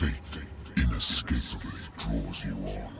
Fate inescapably draws you on.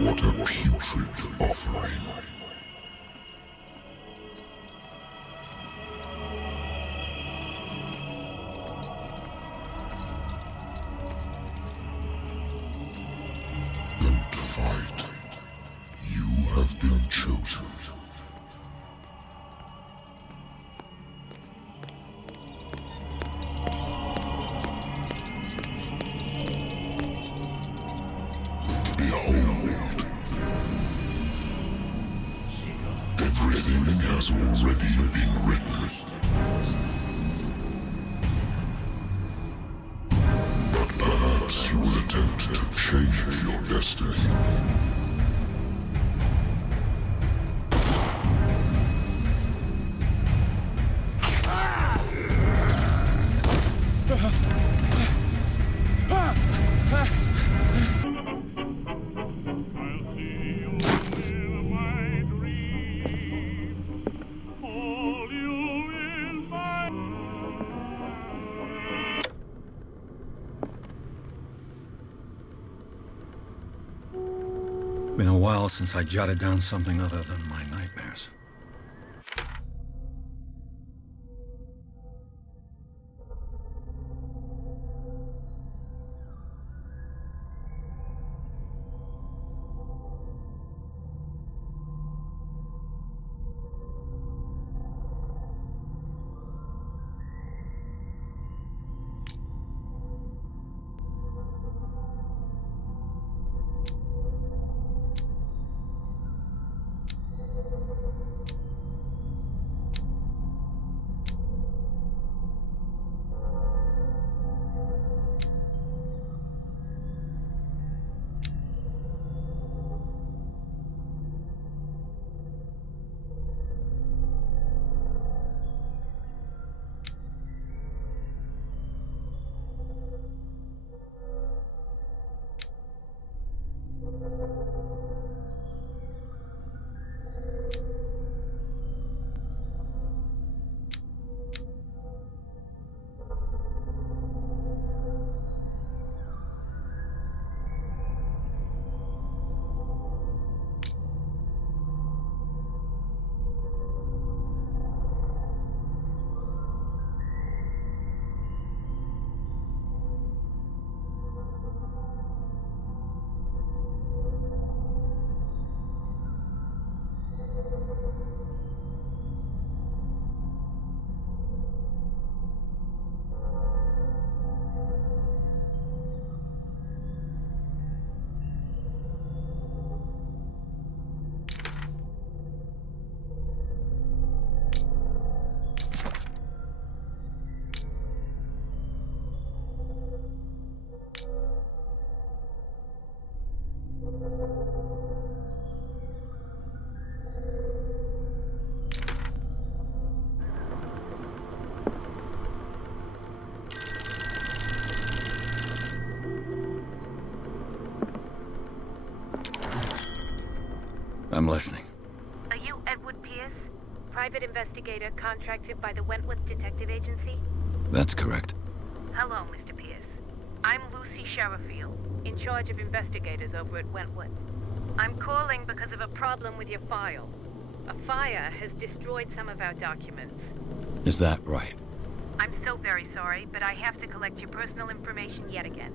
What a putrid offering. Don't fight. You have been chosen. Has already been written. But perhaps you will attempt to change your destiny. Been a while since I jotted down something other than my nightmares. listening. Are you Edward Pирс, private investigator contracted by the Wentworth Detective Agency? That's correct. Hello, Mr. Pирс. I'm Lucy Sherifield, in charge of investigators over at Wentworth. I'm calling because of a problem with your file. A fire has destroyed some of our documents. Is that right? I'm so very sorry, but I have to collect your personal information yet again.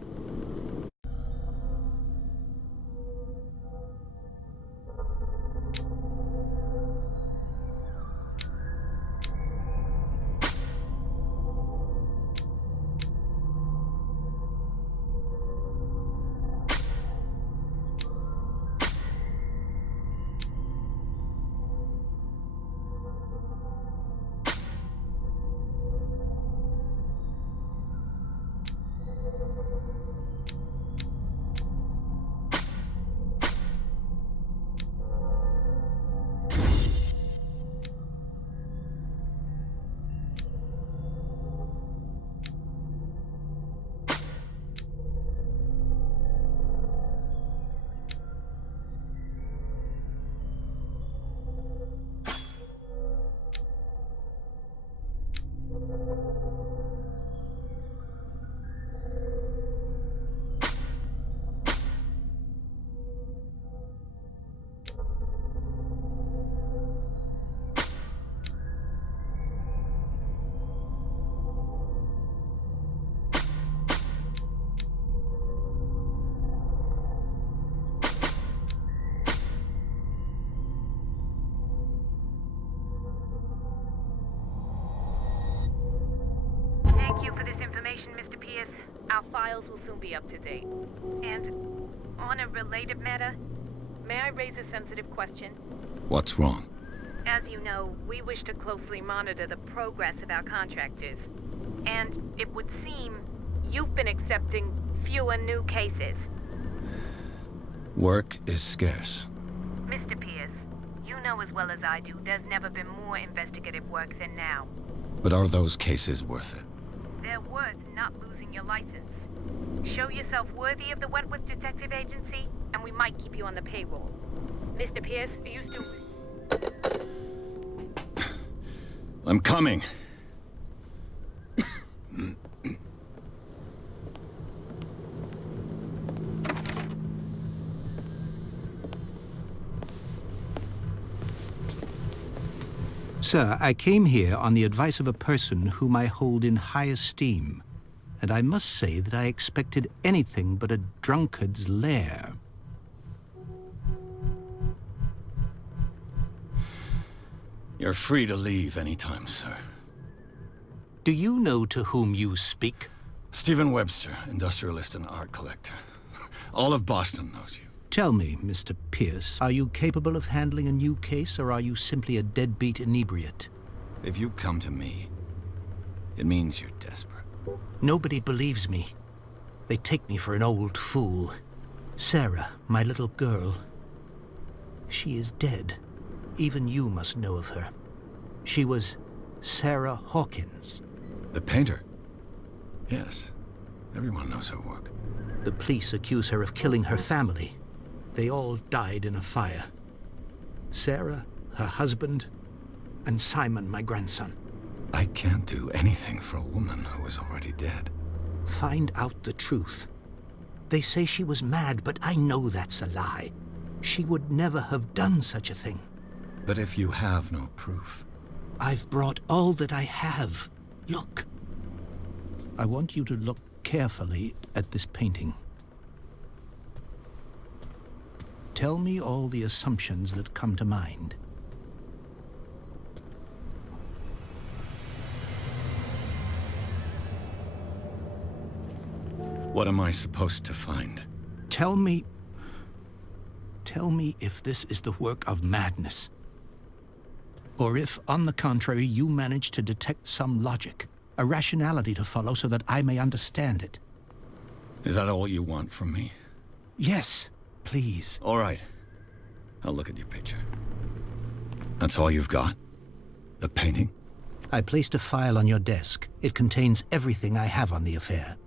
Mr. Pирс, our files will soon be up to date. And on a related matter, may I raise a sensitive question? What's wrong? As you know, we wish to closely monitor the progress of our contractors. And it would seem you've been accepting fewer new cases. Work is scarce. Mr. Pирс, you know as well as I do, there's never been more investigative work than now. But are those cases worth it? They're worth not losing your license. Show yourself worthy of the Wentworth Detective Agency, and we might keep you on the payroll. Mr. Pирс, are you still... I'm coming. Sir, I came here on the advice of a person whom I hold in high esteem, and I must say that I expected anything but a drunkard's lair. You're free to leave anytime, sir. Do you know to whom you speak? Stephen Webster, industrialist and art collector. All of Boston knows you. Tell me, Mr. Pирс, are you capable of handling a new case, or are you simply a deadbeat inebriate? If you come to me, it means you're desperate. Nobody believes me. They take me for an old fool. Sarah, my little girl, she is dead. Even you must know of her. She was Sары Hoking's. The painter? Yes. Everyone knows her work. The police accuse her of killing her family. They all died in a fire. Sarah, her husband, and Simon, my grandson. I can't do anything for a woman who is already dead. Find out the truth. They say she was mad, but I know that's a lie. She would never have done such a thing. But if you have no proof... I've brought all that I have. Look. I want you to look carefully at this painting. Tell me all the assumptions that come to mind. What am I supposed to find? Tell me if this is the work of madness. Or if, on the contrary, you manage to detect some logic, a rationality to follow so that I may understand it. Is that all you want from me? Yes, please. All right. I'll look at your picture. That's all you've got? The painting? I placed a file on your desk. It contains everything I have on the affair.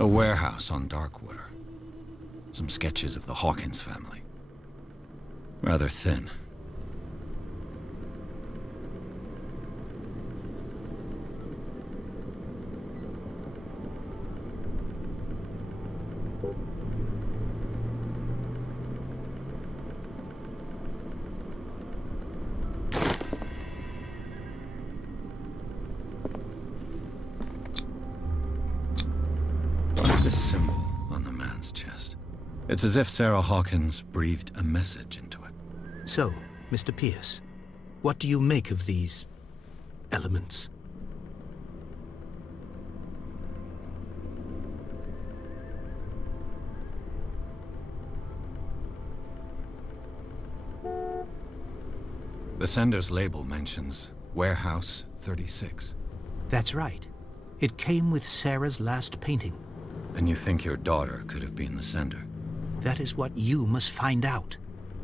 A warehouse on Darkwater. Some sketches of the Hawkins family. Rather thin. This symbol on the man's chest. It's as if Sarah Hawkins breathed a message into it. So, Mr. Pierce, what do you make of these elements? The sender's label mentions Warehouse 36. That's right. It came with Sarah's last painting. And you think your daughter could have been the sender? That is what you must find out.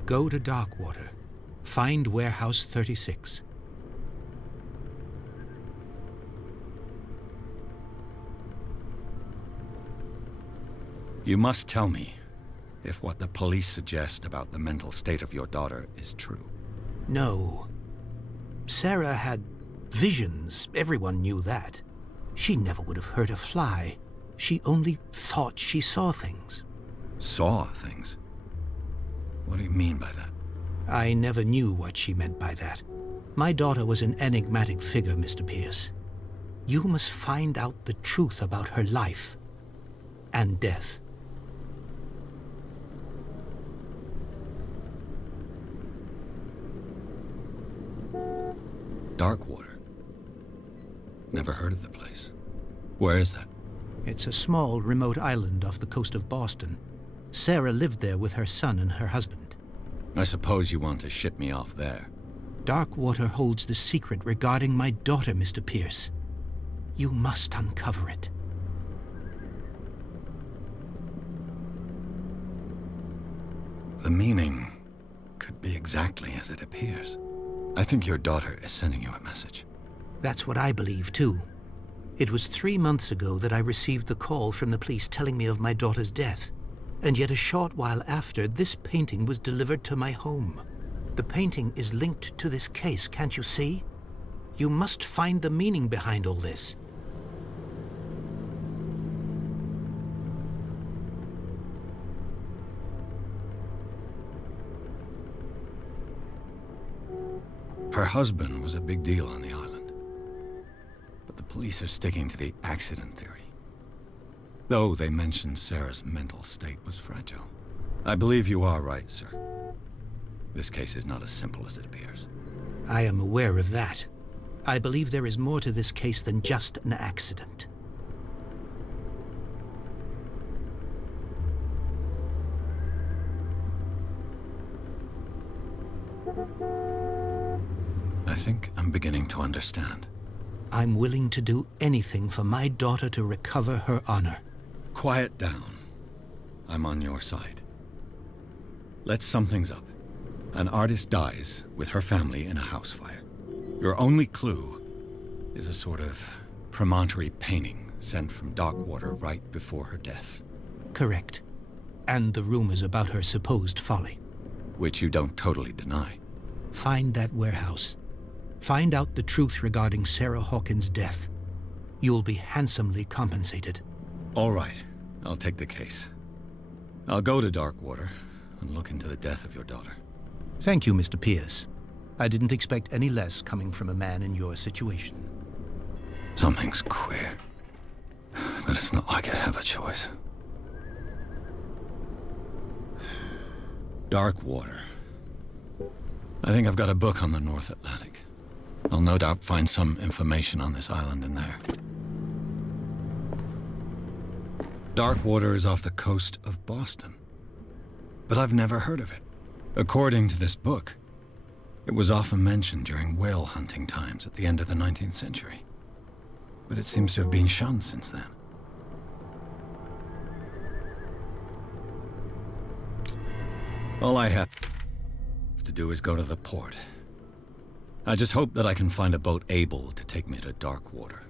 Go to Darkwater. Find Warehouse 36. You must tell me if what the police suggest about the mental state of your daughter is true. No. Sarah had visions. Everyone knew that. She never would have hurt a fly. She only thought she saw things. Saw things? What do you mean by that? I never knew what she meant by that. My daughter was an enigmatic figure, Mr. Pierce. You must find out the truth about her life and death. Darkwater? Never heard of the place. Where is that? It's a small, remote island off the coast of Boston. Sarah lived there with her son and her husband. I suppose you want to ship me off there. Darkwater holds the secret regarding my daughter, Mr. Pierce. You must uncover it. The meaning could be exactly as it appears. I think your daughter is sending you a message. That's what I believe, too. It was 3 months ago that I received the call from the police telling me of my daughter's death. And yet a short while after, this painting was delivered to my home. The painting is linked to this case, can't you see? You must find the meaning behind all this. Her husband was a big deal on the island. But the police are sticking to the accident theory. Though they mentioned Sarah's mental state was fragile. I believe you are right, sir. This case is not as simple as it appears. I am aware of that. I believe there is more to this case than just an accident. I think I'm beginning to understand. I'm willing to do anything for my daughter to recover her honor. Quiet down. I'm on your side. Let's sum things up. An artist dies with her family in a house fire. Your only clue is a sort of promontory painting sent from Darkwater right before her death. Correct. And the rumors about her supposed folly. Which you don't totally deny. Find that warehouse. Find out the truth regarding Sarah Hawkins' death. You'll be handsomely compensated. All right. I'll take the case. I'll go to Darkwater and look into the death of your daughter. Thank you, Mr. Pierce. I didn't expect any less coming from a man in your situation. Something's queer. But it's not like I have a choice. Darkwater. I think I've got a book on the North Atlantic. I'll no doubt find some information on this island in there. Darkwater is off the coast of Boston. But I've never heard of it. According to this book, it was often mentioned during whale hunting times at the end of the 19th century. But it seems to have been shunned since then. All I have to do is go to the port. I just hope that I can find a boat able to take me to Darkwater.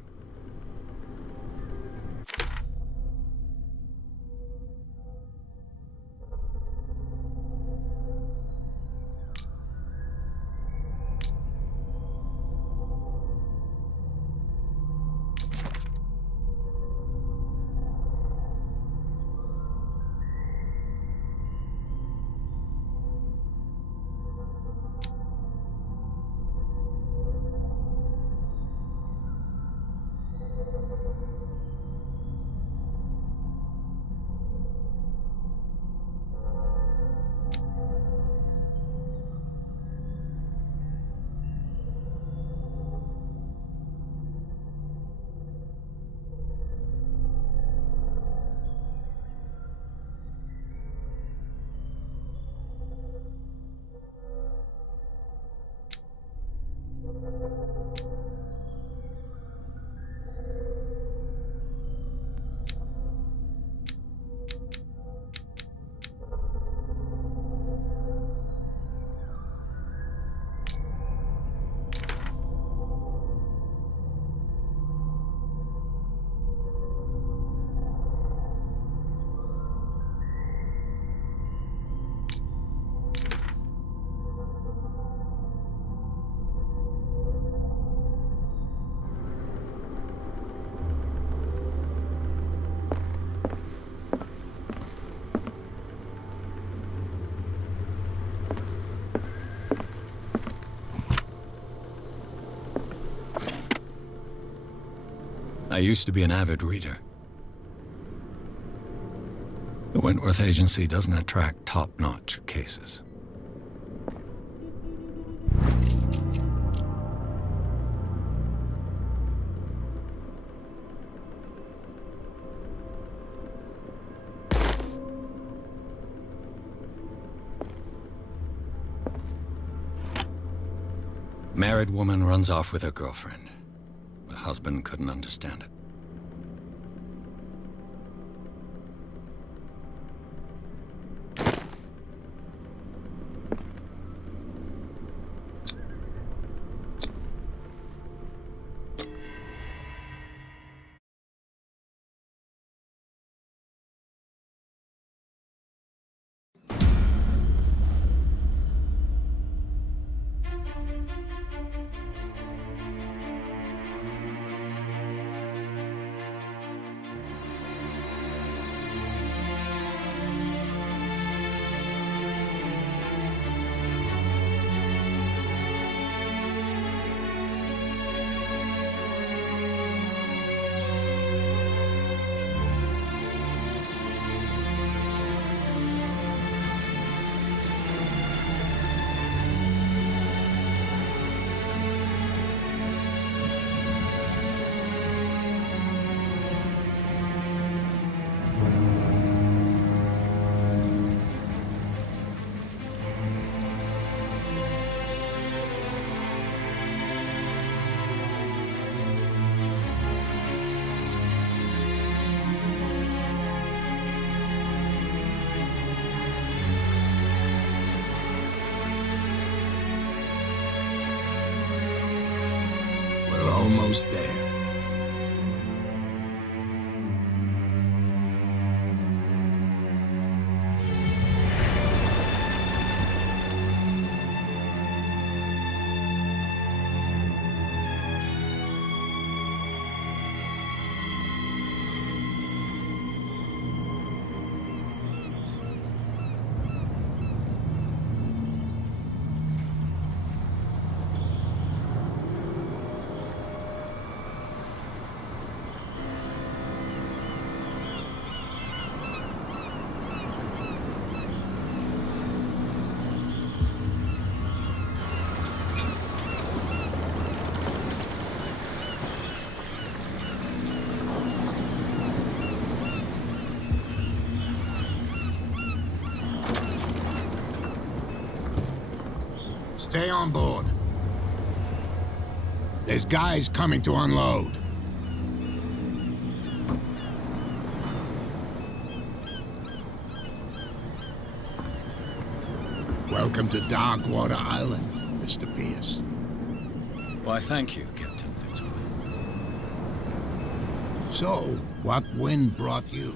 I used to be an avid reader. The Wentworth Agency doesn't attract top-notch cases. Married woman runs off with her girlfriend. The husband couldn't understand it. Almost there. Stay on board. There's guys coming to unload. Welcome to Darkwater Island, Mr. Pierce. Why, thank you, Captain Fitzroy. So, what wind brought you?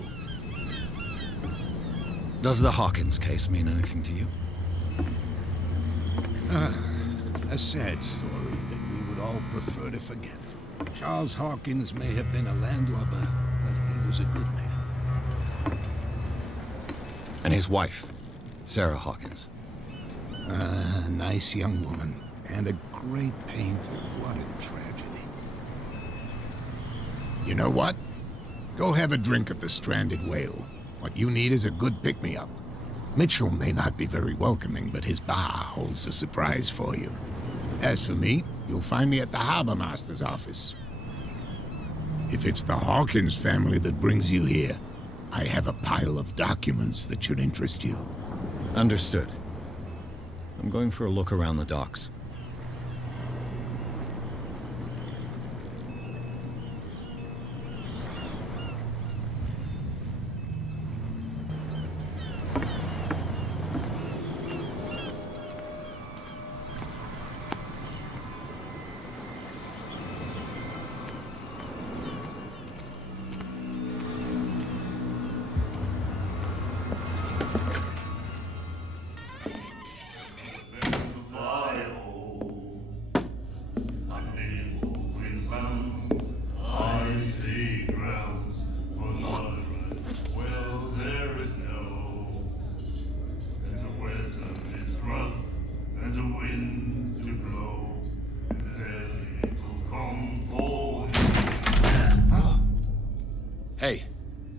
Does the Hawkins case mean anything to you? A sad story that we would all prefer to forget. Charles Hawkins may have been a landlubber, but he was a good man. And his wife, Sarah Hawkins. A nice young woman, and a great pain to what a tragedy. You know what? Go have a drink at the Stranded Whale. What you need is a good pick-me-up. Mitchell may not be very welcoming, but his bar holds a surprise for you. As for me, you'll find me at the Harbor Master's office. If it's the Hawkins family that brings you here, I have a pile of documents that should interest you. Understood. I'm going for a look around the docks.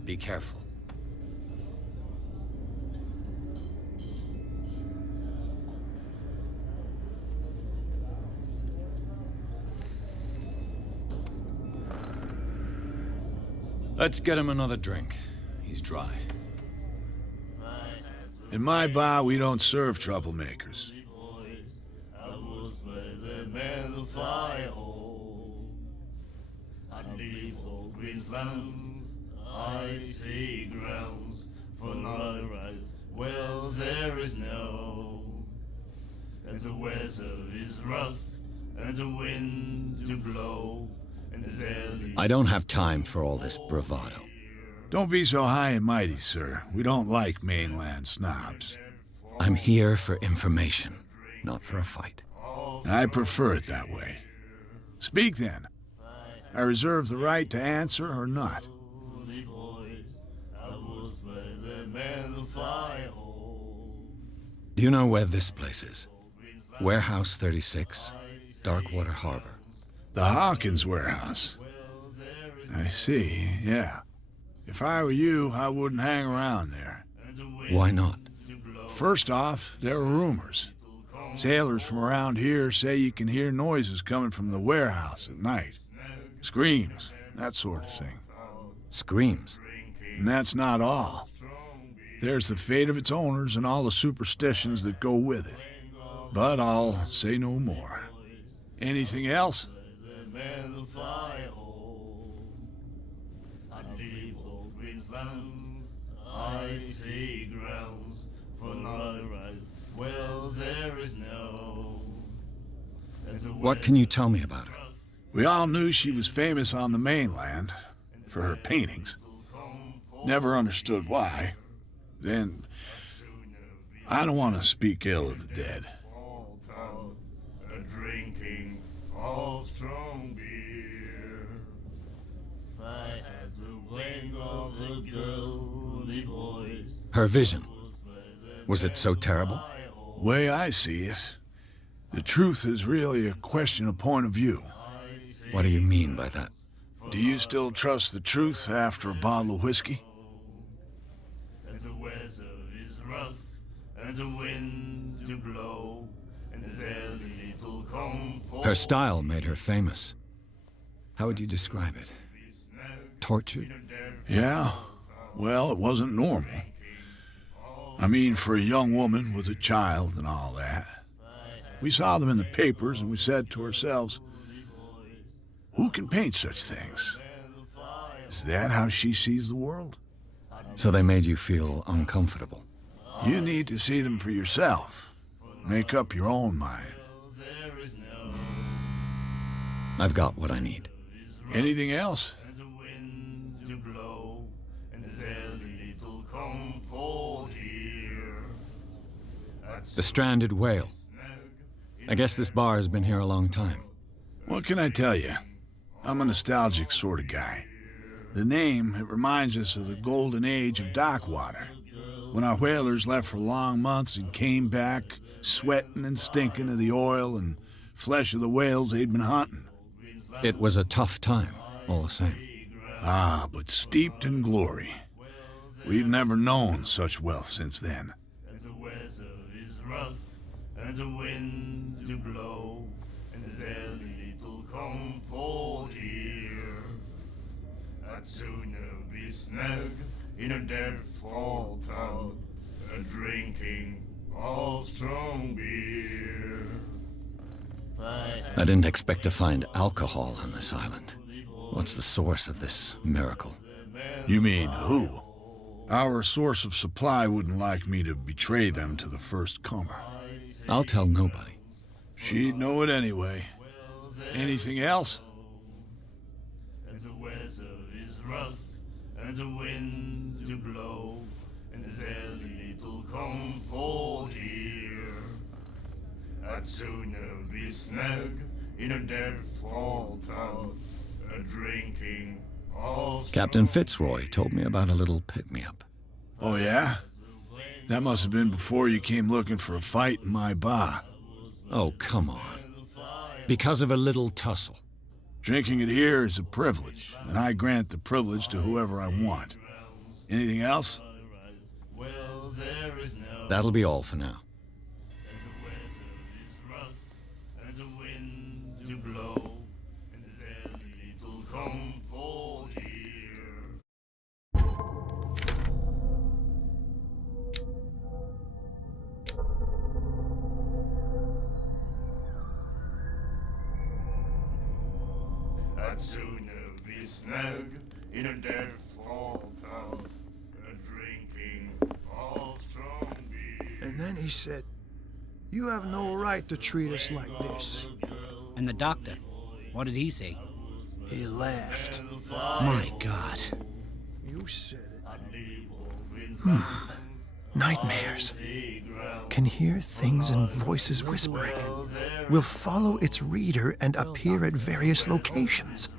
Be careful. Let's get him another drink. He's dry. In my bar, we don't serve troublemakers. Icy grounds for no right. Wells there is no, and the weather is rough, and the winds do blow, and there's early. I don't have time for all this bravado. Don't be so high and mighty, sir. We don't like mainland snobs. I'm here for information, not for a fight. I prefer it that way. Speak then. I reserve the right to answer or not. Do you know where this place is? Warehouse 36, Darkwater Harbor. The Hawkins warehouse. I see, yeah. If I were you, I wouldn't hang around there. Why not? First off, there are rumors. Sailors from around here say you can hear noises coming from the warehouse at night. Screams, that sort of thing. Screams? And that's not all. There's the fate of its owners and all the superstitions that go with it. But I'll say no more. Anything else? Icy grounds for no right. Wells there is no. What can you tell me about her? We all knew she was famous on the mainland for her paintings. Never understood why. Then, I don't want to speak ill of the dead. Drinking of strong beer. I had the wing of the girly boys. Her vision. Was it so terrible? Way I see it, the truth is really a question of point of view. What do you mean by that? Do you still trust the truth after a bottle of whiskey? And the weather is rough, and the winds do blow, and there's little comfort. Her style made her famous. How would you describe it? Tortured? Yeah, well, it wasn't normal. I mean, for a young woman with a child and all that. We saw them in the papers and we said to ourselves, who can paint such things? Is that how she sees the world? So they made you feel uncomfortable. You need to see them for yourself. Make up your own mind. I've got what I need. Anything else? The Stranded Whale. I guess this bar has been here a long time. What can I tell you? I'm a nostalgic sort of guy. The name, it reminds us of the golden age of dockwater, when our whalers left for long months and came back sweating and stinking of the oil and flesh of the whales they'd been hunting. It was a tough time, all the same. Ah, but steeped in glory. We've never known such wealth since then. And the weather is rough, and the winds do blow, and there's little comfort here. I'd sooner be snug in a dead fall tub, drinking of strong beer. I didn't expect to find alcohol on this island. What's the source of this miracle? You mean who? Our source of supply wouldn't like me to betray them to the first comer. I'll tell nobody. She'd know it anyway. Anything else? And the weather is rough, and the winds do blow, and there's little comfort here. I'd sooner be snug in a dead fall tub, drinking of... Captain Fitzroy told me about a little pick-me-up. Oh, yeah? That must have been before you came looking for a fight in my bar. Oh, come on. Because of a little tussle. Drinking it here is a privilege, and I grant the privilege to whoever I want. Anything else? Well, there is no. That'll be all for now. The weather is rough, and the winds do blow, and there's little comfort here. I'd sooner be snug in a dead fall pub, drinking of strong beer. And then he said, "You have no right to treat us like this." And the doctor, what did he say? He laughed. My God. You said it. Nightmares. Can hear things and voices whispering. Will follow its reader and appear at various locations,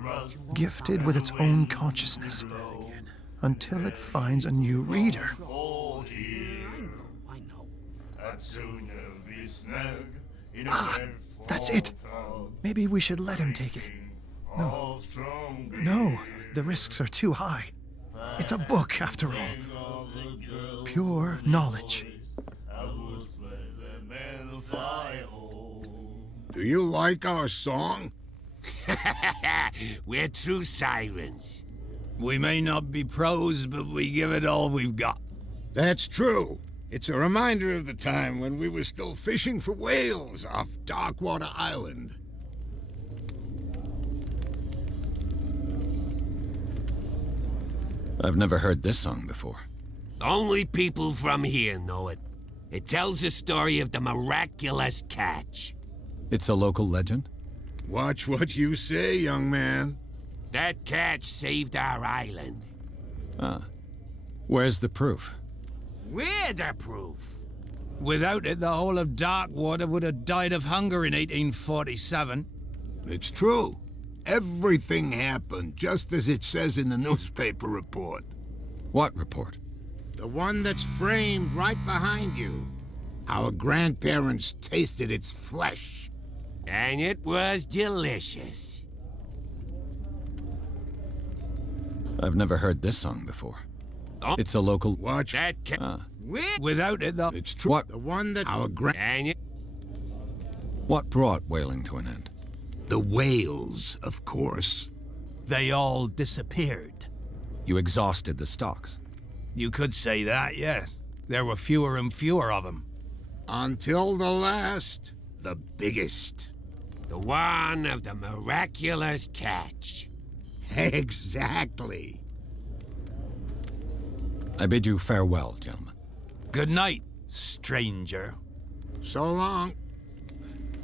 gifted with its own consciousness, until it finds a new reader. I know. That's it. Maybe we should let him take it. No, the risks are too high. It's a book, after all. Pure knowledge. Do you like our song? We're true sirens. We may not be pros, but we give it all we've got. That's true. It's a reminder of the time when we were still fishing for whales off Darkwater Island. I've never heard this song before. Only people from here know it. It tells the story of the miraculous catch. It's a local legend? Watch what you say, young man. That catch saved our island. Ah. Where's the proof? We're the proof. Without it, the whole of Darkwater would have died of hunger in 1847. It's true. Everything happened just as it says in the newspaper report. What report? The one that's framed right behind you. Our grandparents tasted its flesh. And it was delicious. I've never heard this song before. Oh. It's a local... Watch. That Ah. Without it, the... It's true. What? The one that our And it... What brought whaling to an end? The whales, of course. They all disappeared. You exhausted the stocks. You could say that, yes. There were fewer and fewer of them. Until the last, the biggest. The one of the miraculous catch. Exactly. I bid you farewell, gentlemen. Good night, stranger. So long.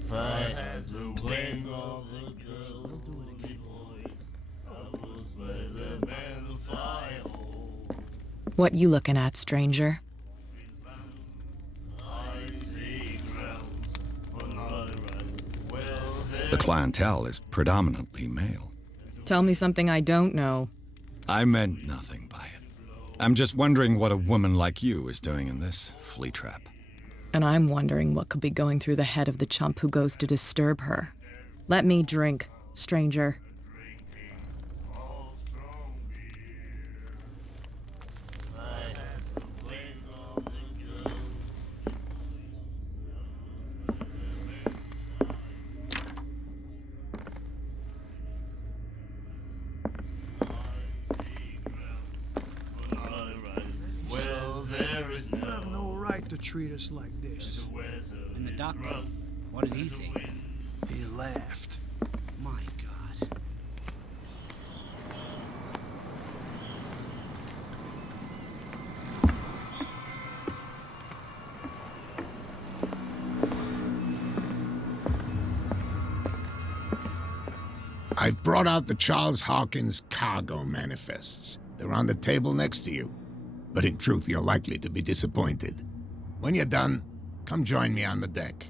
If I had the wings of the girl, I was where the men fly home. What you looking at, stranger? I see grounds for not right. Well, The clientele is predominantly male. Tell me something I don't know. I meant nothing by it. I'm just wondering what a woman like you is doing in this flea trap. And I'm wondering what could be going through the head of the chump who goes to disturb her. Let me drink, stranger. You have no right to treat us like this. And the doctor, what did he say? He laughed. My God. I've brought out the Charles Hawkins cargo manifests. They're on the table next to you. But in truth, you're likely to be disappointed. When you're done, come join me on the deck.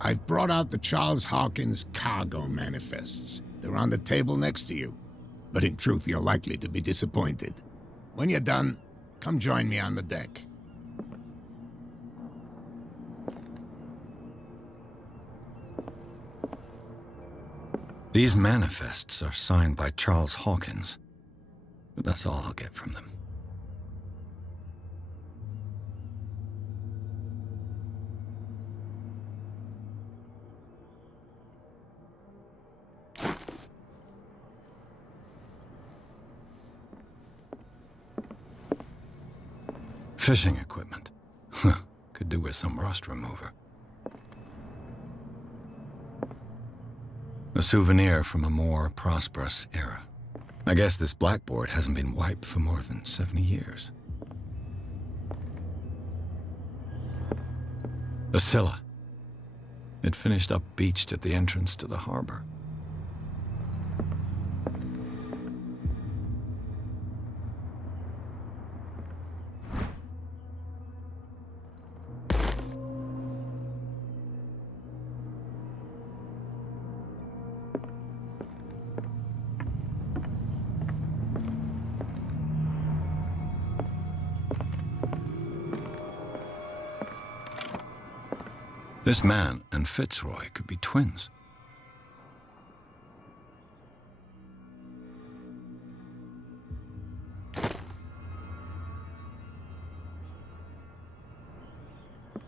I've brought out the Charles Hawkins cargo manifests. They're on the table next to you. But in truth, you're likely to be disappointed. When you're done, come join me on the deck. These manifests are signed by Charles Hawkins, but that's all I'll get from them. Fishing equipment. Could do with some rust remover. A souvenir from a more prosperous era. I guess this blackboard hasn't been wiped for more than 70 years. The Scylla. It finished up beached at the entrance to the harbor. This man and Fitzroy could be twins.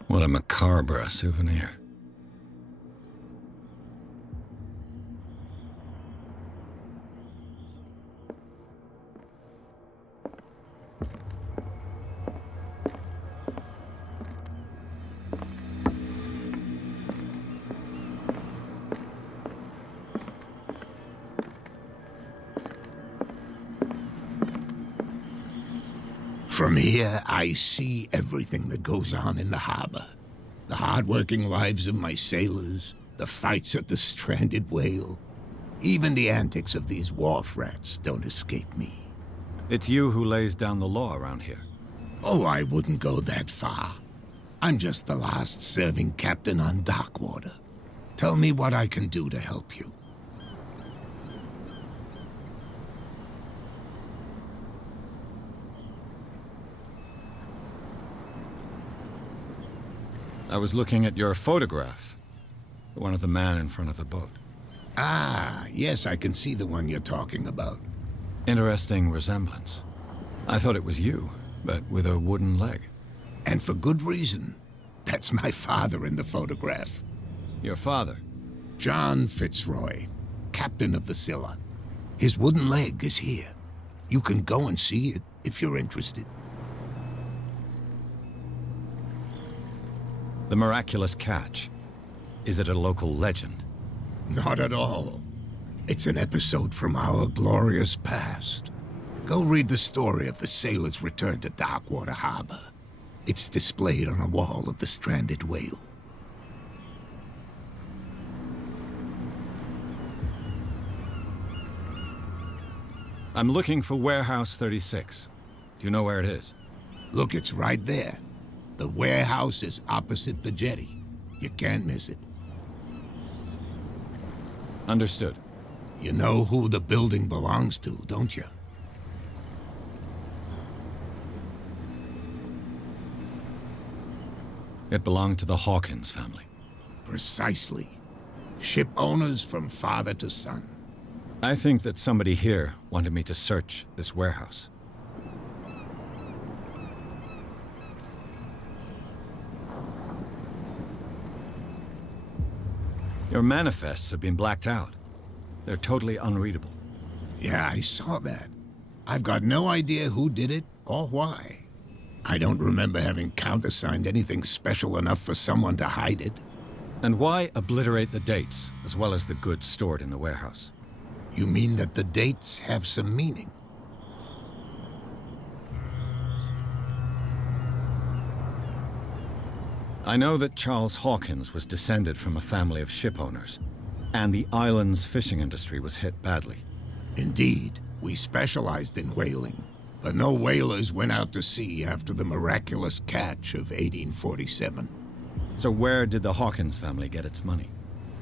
What a macabre souvenir. From here, I see everything that goes on in the harbor. The hard-working lives of my sailors, the fights at the stranded whale. Even the antics of these wharf rats don't escape me. It's you who lays down the law around here. Oh, I wouldn't go that far. I'm just the last serving captain on Darkwater. Tell me what I can do to help you. I was looking at your photograph. The one of the man in front of the boat. Ah, yes, I can see the one you're talking about. Interesting resemblance. I thought it was you, but with a wooden leg. And for good reason. That's my father in the photograph. Your father? John Fitzroy, captain of the Scylla. His wooden leg is here. You can go and see it if you're interested. The miraculous catch. Is it a local legend? Not at all. It's an episode from our glorious past. Go read the story of the sailor's return to Darkwater Harbor. It's displayed on a wall of the stranded whale. I'm looking for Warehouse 36. Do you know where it is? Look, it's right there. The warehouse is opposite the jetty. You can't miss it. Understood. You know who the building belongs to, don't you? It belonged to the Hawkins family. Precisely. Ship owners from father to son. I think that somebody here wanted me to search this warehouse. Your manifests have been blacked out. They're totally unreadable. Yeah, I saw that. I've got no idea who did it or why. I don't remember having countersigned anything special enough for someone to hide it. And why obliterate the dates, as well as the goods stored in the warehouse? You mean that the dates have some meaning? I know that Charles Hawkins was descended from a family of ship owners, and the island's fishing industry was hit badly. Indeed, we specialized in whaling, but no whalers went out to sea after the miraculous catch of 1847. So where did the Hawkins family get its money?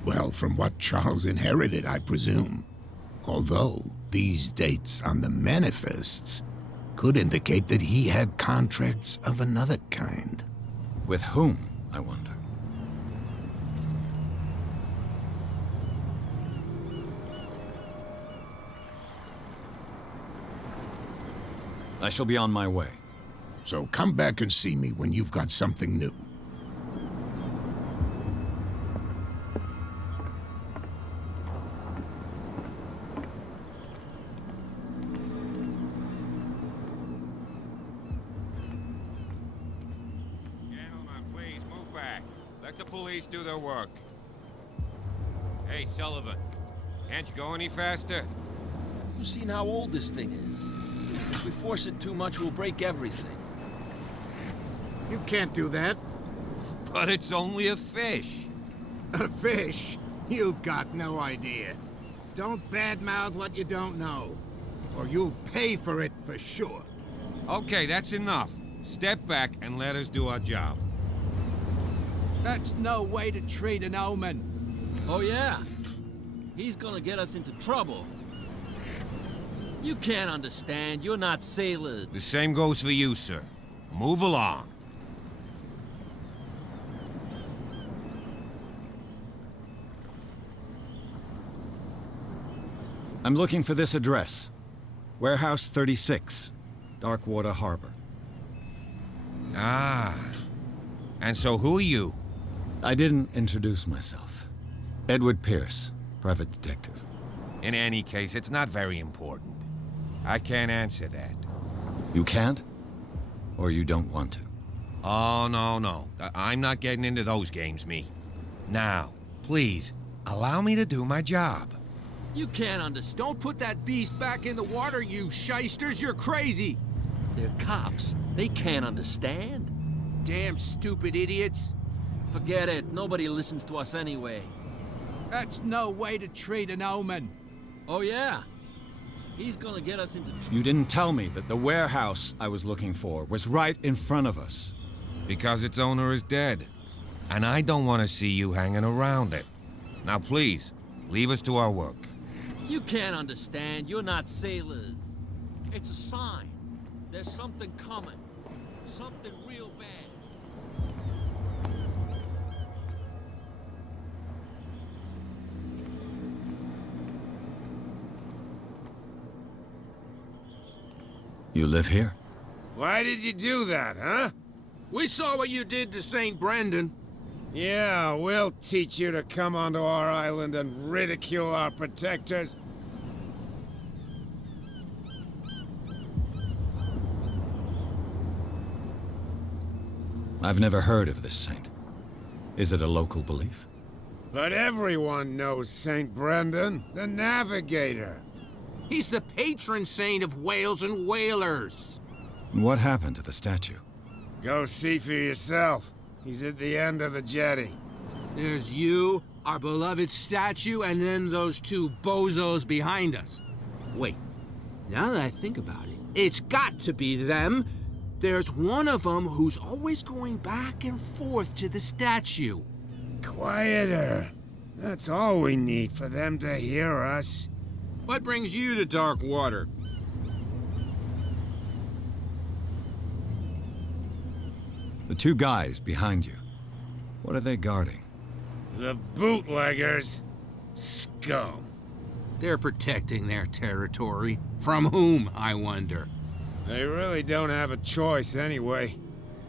Well, from what Charles inherited, I presume. Although, these dates on the manifests could indicate that he had contracts of another kind. With whom, I wonder? I shall be on my way. So come back and see me when you've got something new. Gentlemen, please move back. Let the police do their work. Hey, Sullivan, can't you go any faster? You've seen how old this thing is. If we force it too much, we'll break everything. You can't do that. But it's only a fish. A fish? You've got no idea. Don't badmouth what you don't know, or you'll pay for it for sure. Okay, that's enough. Step back and let us do our job. That's no way to treat an omen. Oh, yeah? He's gonna get us into trouble. You can't understand. You're not sailors. The same goes for you, sir. Move along. I'm looking for this address. Warehouse 36, Darkwater Harbor. Ah. And so who are you? I didn't introduce myself. Edward Pirs, private detective. In any case, it's not very important. I can't answer that. You can't? Or you don't want to? Oh, no. I'm not getting into those games, me. Now, please, allow me to do my job. You can't understand. Don't put that beast back in the water, you shysters. You're crazy. They're cops. They can't understand. Damn stupid idiots. Forget it. Nobody listens to us anyway. That's no way to treat an omen. Oh, yeah? He's gonna get us into trouble. You didn't tell me that the warehouse I was looking for was right in front of us. Because its owner is dead. And I don't want to see you hanging around it. Now, please, leave us to our work. You can't understand. You're not sailors. It's a sign. There's something coming. Something real bad. You live here? Why did you do that, huh? We saw what you did to St. Brendan. Yeah, we'll teach you to come onto our island and ridicule our protectors. I've never heard of this saint. Is it a local belief? But everyone knows St. Brendan, the navigator. He's the patron saint of whales and whalers. What happened to the statue? Go see for yourself. He's at the end of the jetty. There's you, our beloved statue, and then those two bozos behind us. Wait, now that I think about it, it's got to be them. There's one of them who's always going back and forth to the statue. Quieter. That's all we need for them to hear us. What brings you to Darkwater? The two guys behind you. What are they guarding? The bootleggers. Scum. They're protecting their territory. From whom, I wonder? They really don't have a choice anyway.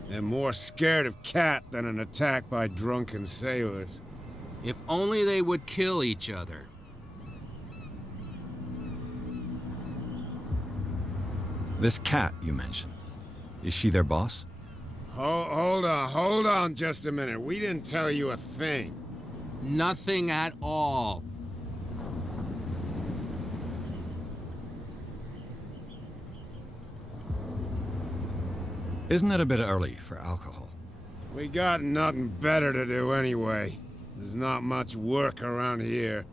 They're more scared of Cat than an attack by drunken sailors. If only they would kill each other. This Cat you mentioned. Is she their boss? Hold on just a minute. We didn't tell you a thing. Nothing at all. Isn't it a bit early for alcohol? We got nothing better to do anyway. There's not much work around here.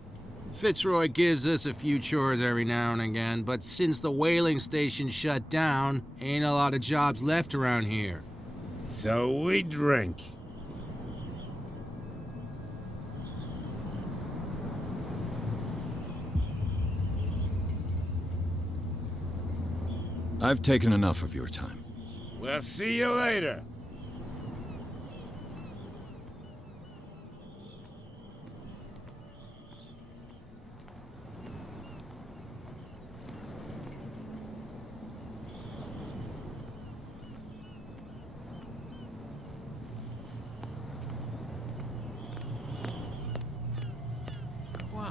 Fitzroy gives us a few chores every now and again, but since the whaling station shut down, ain't a lot of jobs left around here. So we drink. I've taken enough of your time. We'll see you later.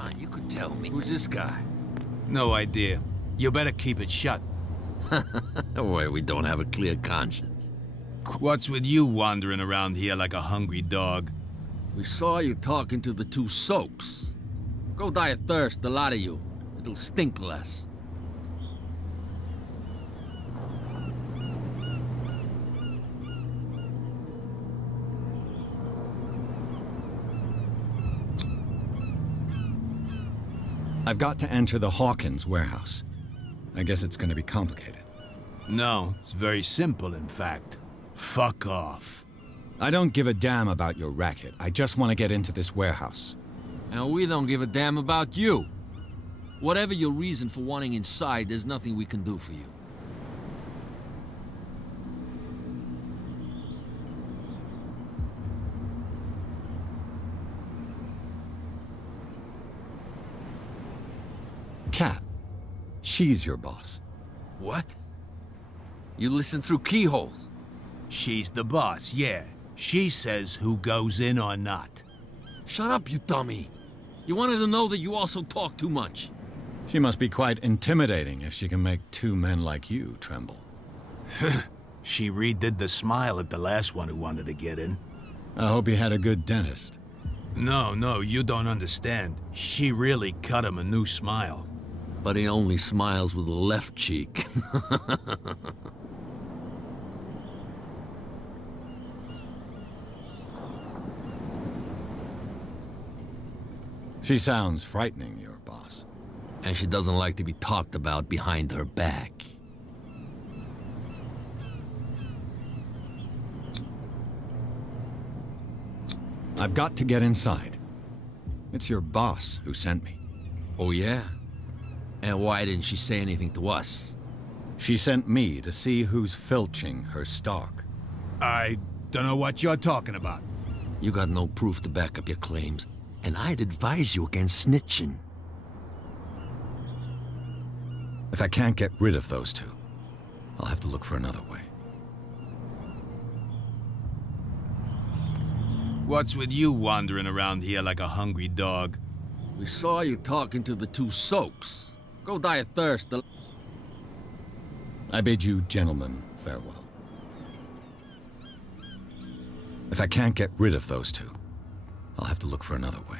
on, you could tell me. Who's this guy? No idea. You better keep it shut. Wait, we don't have a clear conscience. What's with you wandering around here like a hungry dog? We saw you talking to the two soaks. Go die of thirst, the lot of you. It'll stink less. I've got to enter the Hawkins warehouse. I guess it's gonna be complicated. No, it's very simple, in fact. Fuck off. I don't give a damn about your racket. I just want to get into this warehouse. And we don't give a damn about you. Whatever your reason for wanting inside, there's nothing we can do for you. Cat. She's your boss. What? You listen through keyholes? She's the boss, yeah. She says who goes in or not. Shut up, you dummy. You wanted to know that you also talk too much. She must be quite intimidating if she can make two men like you tremble. She redid the smile at the last one who wanted to get in. I hope he had a good dentist. No, you don't understand. She really cut him a new smile. But he only smiles with the left cheek. She sounds frightening, your boss. And she doesn't like to be talked about behind her back. I've got to get inside. It's your boss who sent me. Oh, yeah? And why didn't she say anything to us? She sent me to see who's filching her stock. I don't know what you're talking about. You got no proof to back up your claims, and I'd advise you against snitching. If I can't get rid of those two, I'll have to look for another way. What's with you wandering around here like a hungry dog? We saw you talking to the two soaks. Go die of thirst. I bid you gentlemen farewell. If I can't get rid of those two, I'll have to look for another way.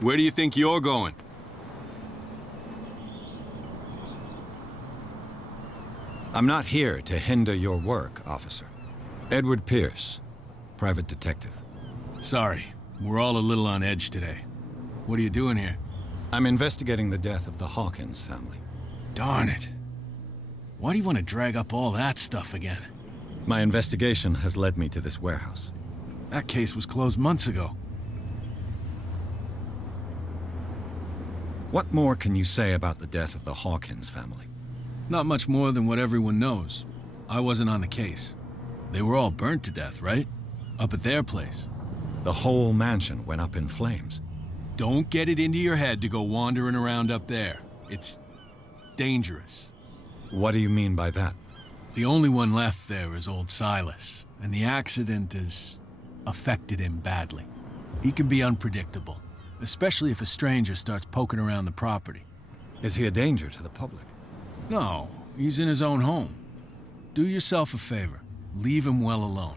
Where do you think you're going? I'm not here to hinder your work, officer. Edward Pirs, private detective. Sorry, we're all a little on edge today. What are you doing here? I'm investigating the death of the Hawkins family. Darn it. Why do you want to drag up all that stuff again? My investigation has led me to this warehouse. That case was closed months ago. What more can you say about the death of the Hawkins family? Not much more than what everyone knows. I wasn't on the case. They were all burnt to death, right? Up at their place. The whole mansion went up in flames. Don't get it into your head to go wandering around up there. It's dangerous. What do you mean by that? The only one left there is old Silas, and the accident has affected him badly. He can be unpredictable, especially if a stranger starts poking around the property. Is he a danger to the public? No, he's in his own home. Do yourself a favor. Leave him well alone.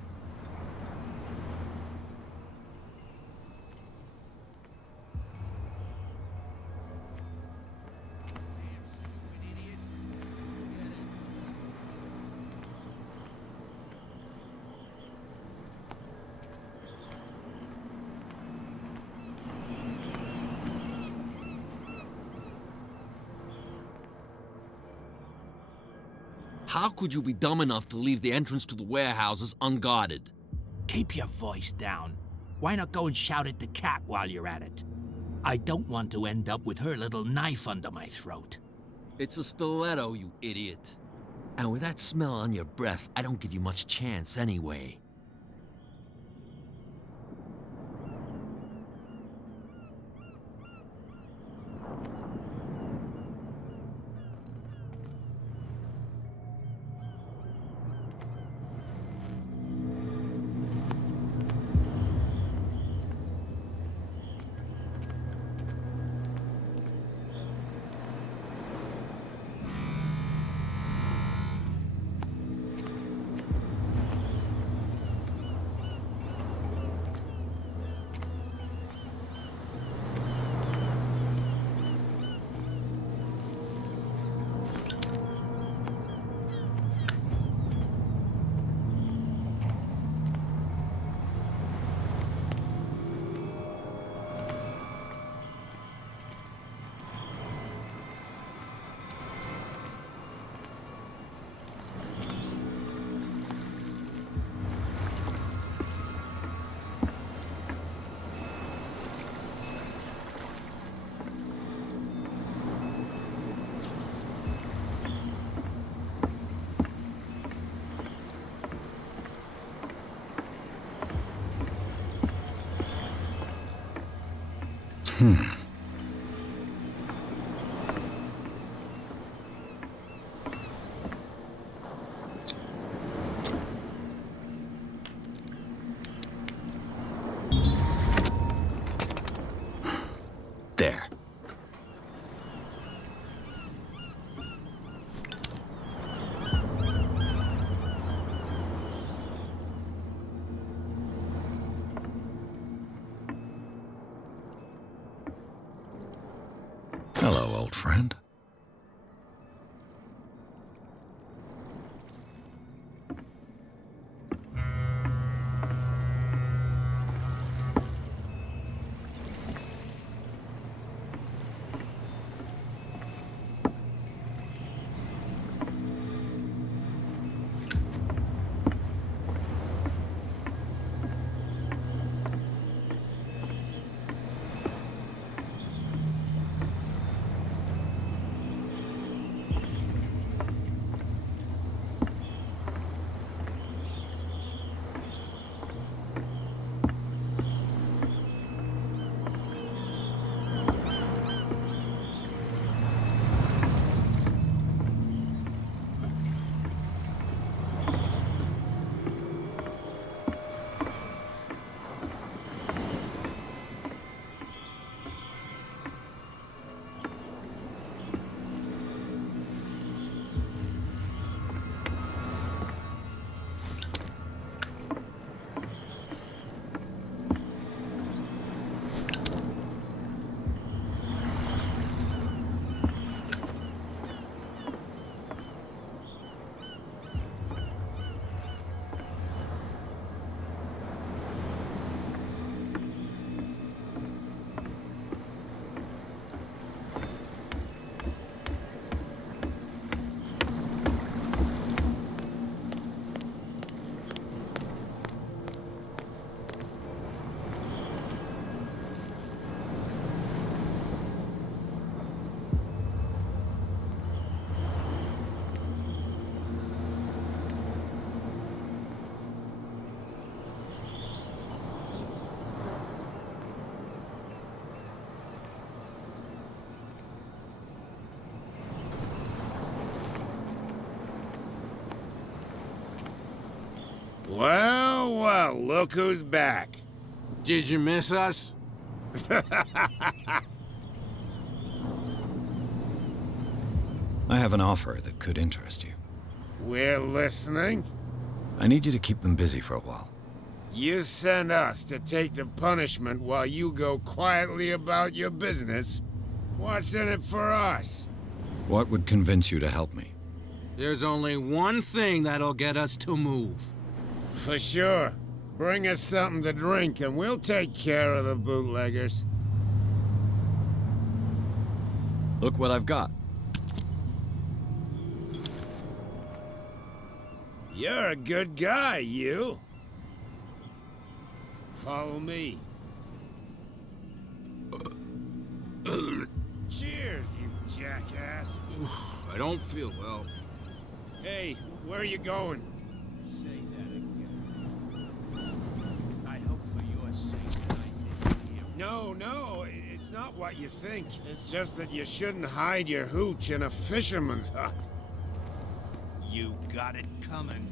How could you be dumb enough to leave the entrance to the warehouses unguarded? Keep your voice down. Why not go and shout at the cat while you're at it? I don't want to end up with her little knife under my throat. It's a stiletto, you idiot. And with that smell on your breath, I don't give you much chance anyway. There. Hello, old friend. Well, well, look who's back. Did you miss us? I have an offer that could interest you. We're listening. I need you to keep them busy for a while. You send us to take the punishment while you go quietly about your business. What's in it for us? What would convince you to help me? There's only one thing that'll get us to move. For sure. Bring us something to drink and we'll take care of the bootleggers. Look what I've got. You're a good guy, you. Follow me. Cheers, you jackass. I don't feel well. Hey, where are you going? Say that again. I hope for your sake that I didn't hear. No, it's not what you think. It's just that you shouldn't hide your hooch in a fisherman's hut. You got it coming.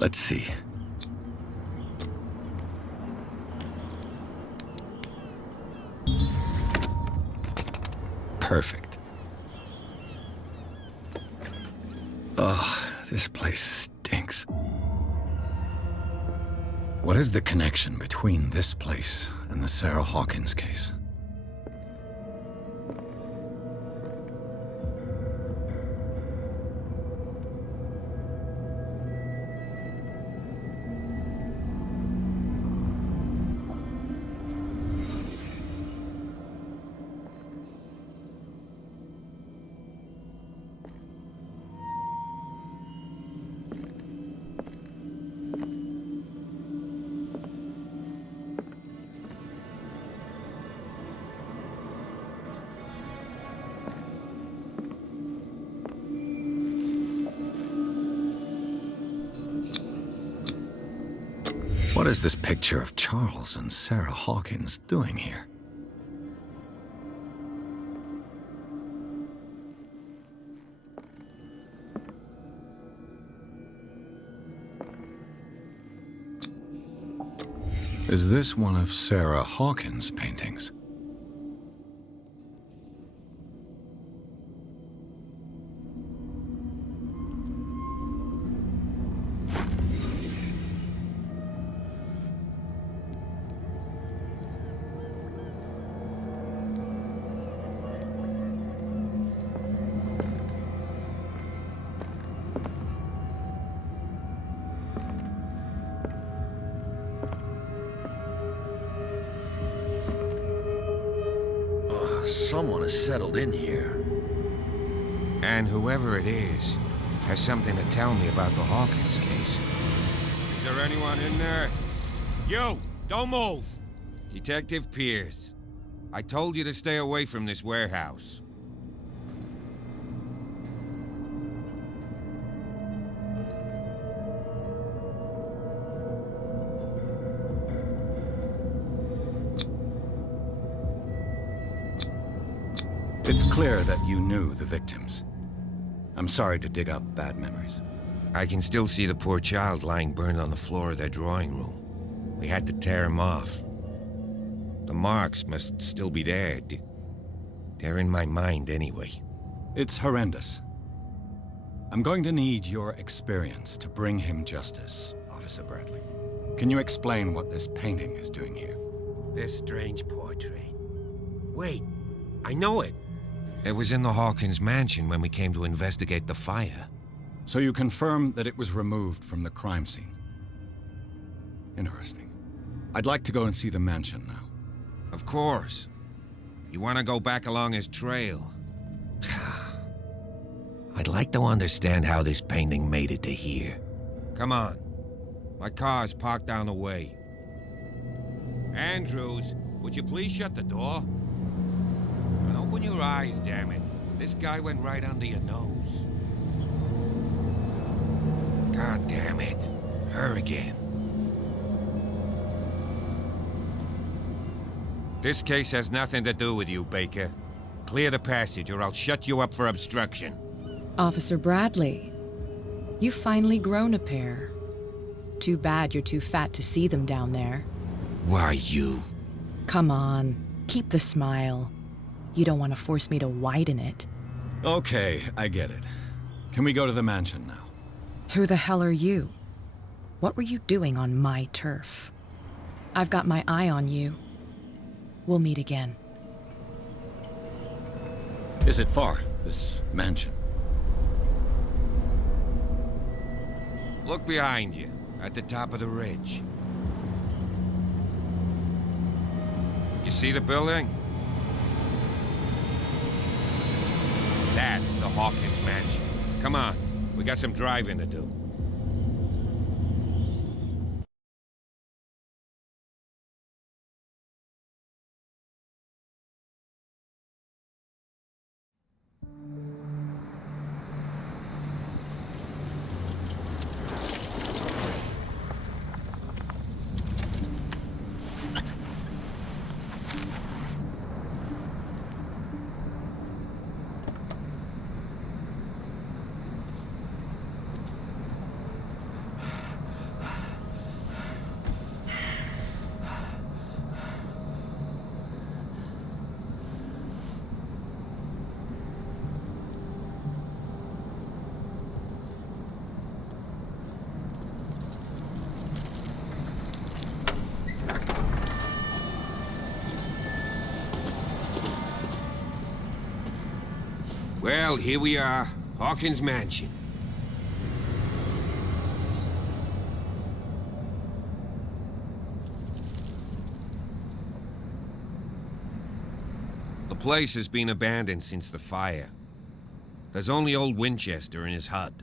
Let's see. Perfect. Oh, this place stinks. What is the connection between this place and the Sары Hokings case? What is this picture of Charles and Sары Hokings doing here? Is this one of Sары Hokings' paintings? Someone has settled in here. And whoever it is has something to tell me about the Hawkins case. Is there anyone in there? You! Don't move! Detective Pires. I told you to stay away from this warehouse. It's clear that you knew the victims. I'm sorry to dig up bad memories. I can still see the poor child lying burned on the floor of their drawing room. We had to tear him off. The marks must still be there. They're in my mind anyway. It's horrendous. I'm going to need your experience to bring him justice, Officer Bradley. Can you explain what this painting is doing here? This strange portrait. Wait, I know it. It was in the Hawkins mansion when we came to investigate the fire. So you confirm that it was removed from the crime scene? Interesting. I'd like to go and see the mansion now. Of course. You want to go back along his trail? I'd like to understand how this painting made it to here. Come on. My car's parked down the way. Andrews, would you please shut the door? And open your eyes, damn it. This guy went right under your nose. God damn it. Her again. This case has nothing to do with you, Baker. Clear the passage or I'll shut you up for obstruction. Officer Bradley, you've finally grown a pair. Too bad you're too fat to see them down there. Why, you? Come on, keep the smile. You don't want to force me to widen it. Okay, I get it. Can we go to the mansion now? Who the hell are you? What were you doing on my turf? I've got my eye on you. We'll meet again. Is it far, this mansion? Look behind you, at the top of the ridge. You see the building? That's the Hawkins mansion. Come on, we got some driving to do. Well, here we are, Hawkins Mansion. The place has been abandoned since the fire. There's only old Winchester in his hut.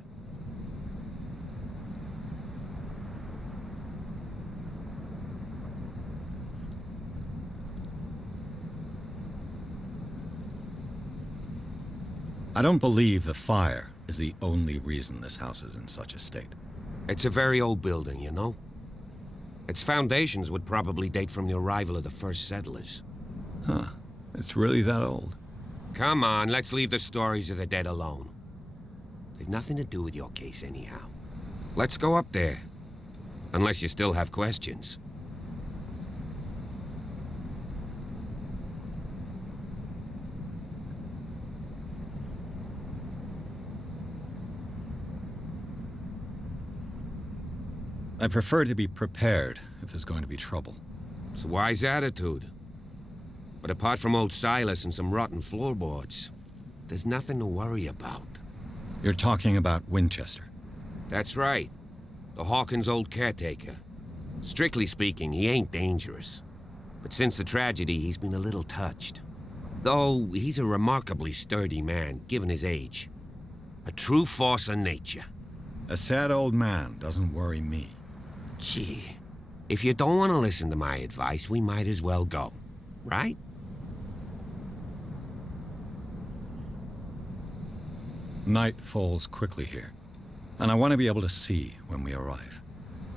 I don't believe the fire is the only reason this house is in such a state. It's a very old building, you know? Its foundations would probably date from the arrival of the first settlers. Huh. It's really that old? Come on, let's leave the stories of the dead alone. They've nothing to do with your case anyhow. Let's go up there. Unless you still have questions. I prefer to be prepared if there's going to be trouble. It's a wise attitude. But apart from old Silas and some rotten floorboards, there's nothing to worry about. You're talking about Winchester? That's right. The Hawkins' old caretaker. Strictly speaking, he ain't dangerous. But since the tragedy, he's been a little touched. Though, he's a remarkably sturdy man, given his age. A true force of nature. A sad old man doesn't worry me. Gee, if you don't want to listen to my advice, we might as well go. Right? Night falls quickly here, and I want to be able to see when we arrive.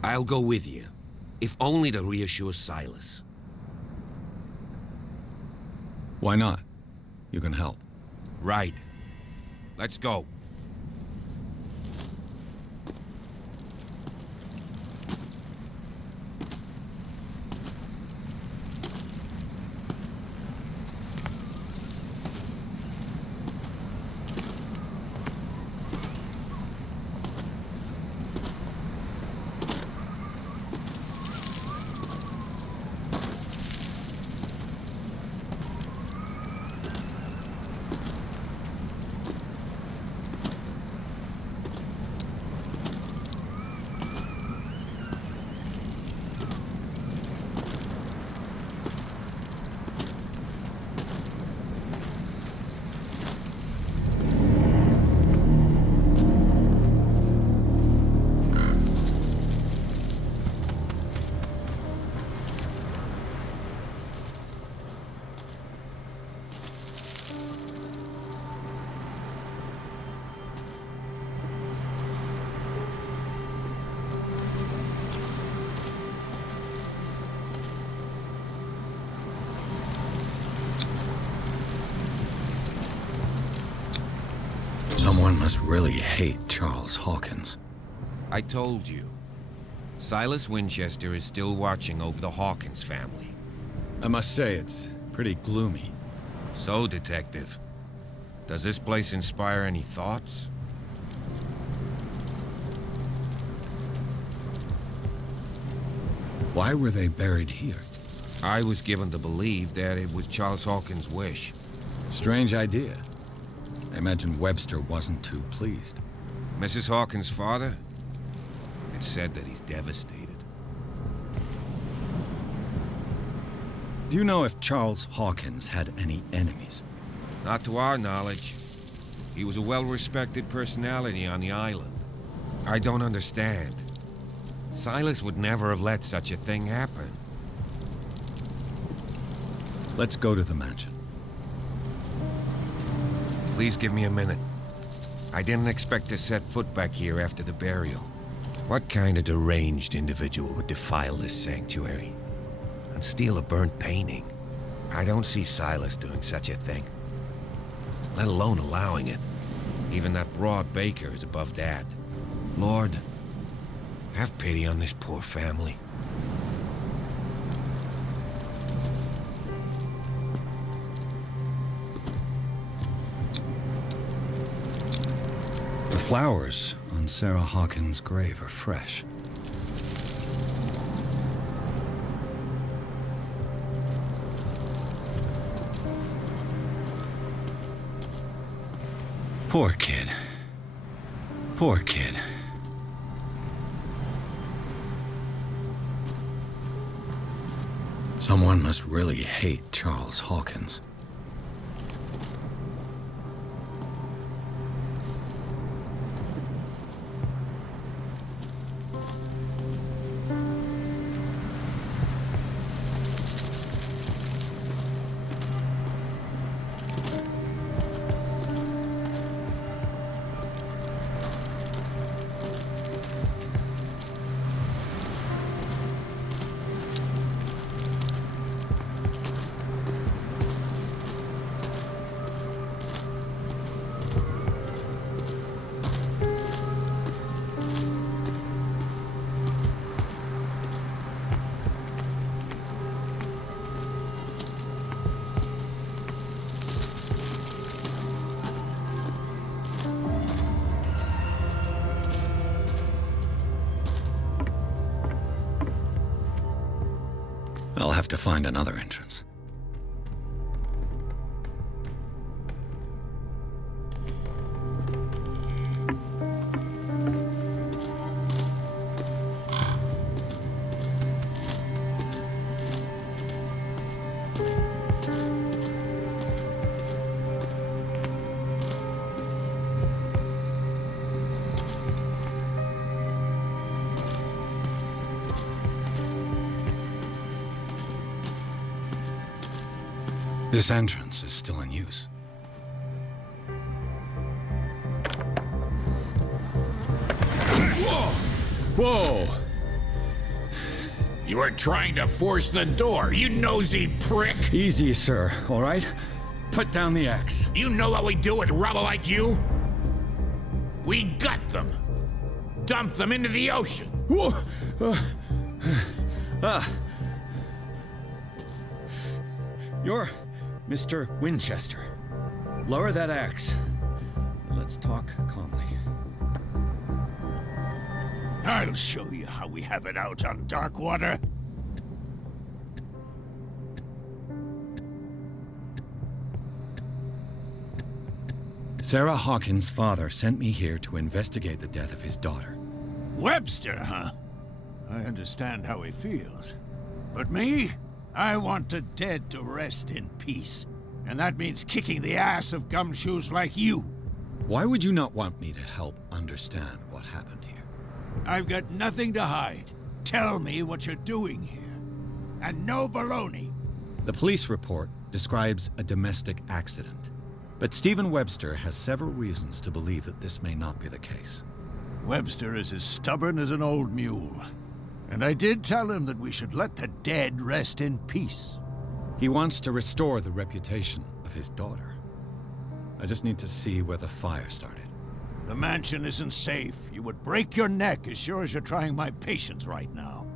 I'll go with you, if only to reassure Silas. Why not? You can help. Right. Let's go. Someone must really hate Charles Hawkins. I told you. Silas Winchester is still watching over the Hawkins family. I must say, it's pretty gloomy. So, Detective, does this place inspire any thoughts? Why were they buried here? I was given to believe that it was Charles Hawkins' wish. Strange idea. I imagine Webster wasn't too pleased. Mrs. Hawkins' father? It's said that he's devastated. Do you know if Charles Hawkins had any enemies? Not to our knowledge. He was a well-respected personality on the island. I don't understand. Silas would never have let such a thing happen. Let's go to the mansion. Please give me a minute. I didn't expect to set foot back here after the burial. What kind of deranged individual would defile this sanctuary? And steal a burnt painting? I don't see Silas doing such a thing. Let alone allowing it. Even that broad baker is above that. Lord, have pity on this poor family. The flowers on Sarah Hawkins' grave are fresh. Poor kid. Poor kid. Someone must really hate Charles Hawkins. I'll have to find another entrance. This entrance is still in use. Whoa! You are trying to force the door, you nosy prick! Easy, sir, all right? Put down the axe. You know what we do with rubble like you? We gut them. Dump them into the ocean. Whoa! You're Mr. Winchester. Lower that axe. Let's talk calmly. I'll show you how we have it out on dark water. Sarah Hawkins' father sent me here to investigate the death of his daughter. Webster, huh? I understand how he feels. But me? I want the dead to rest in peace. And that means kicking the ass of gumshoes like you. Why would you not want me to help understand what happened here? I've got nothing to hide. Tell me what you're doing here. And no baloney. The police report describes a domestic accident. But Stephen Webster has several reasons to believe that this may not be the case. Webster is as stubborn as an old mule. And I did tell him that we should let the dead rest in peace. He wants to restore the reputation of his daughter. I just need to see where the fire started. The mansion isn't safe. You would break your neck as sure as you're trying my patience right now.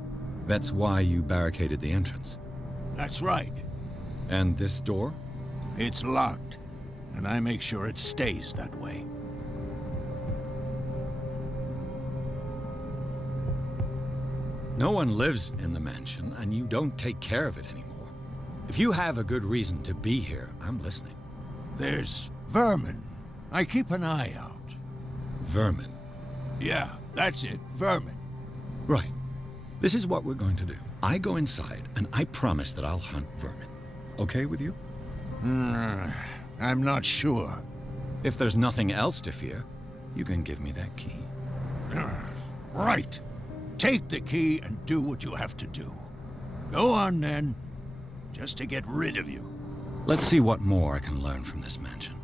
That's why you barricaded the entrance. That's right. And this door? It's locked, and I make sure it stays that way. No one lives in the mansion, and you don't take care of it anymore. If you have a good reason to be here, I'm listening. There's vermin. I keep an eye out. Vermin? Yeah, that's it, vermin. Right. This is what we're going to do. I go inside, and I promise that I'll hunt vermin. Okay with you? I'm not sure. If there's nothing else to fear, you can give me that key. Right. Take the key and do what you have to do. Go on, then. Just to get rid of you. Let's see what more I can learn from this mansion.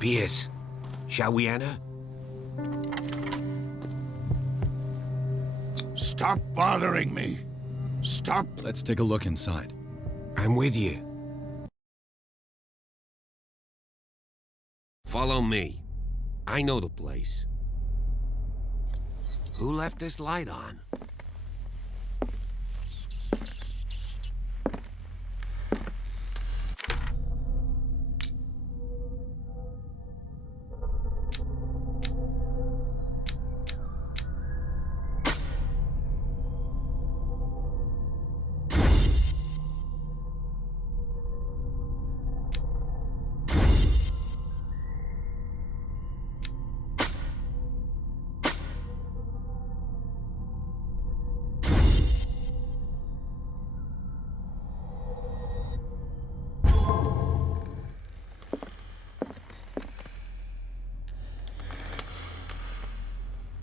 Piers, shall we enter? Stop bothering me. Stop. Let's take a look inside. I'm with you. Follow me. I know the place. Who left this light on?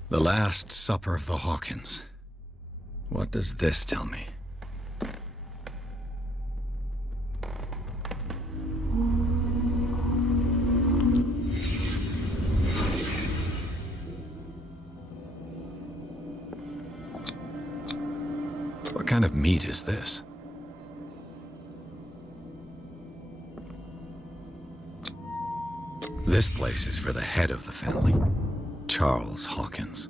The Last Supper of the Hawkins. What does this tell me? What kind of meat is this? This place is for the head of the family, Charles Hawkins.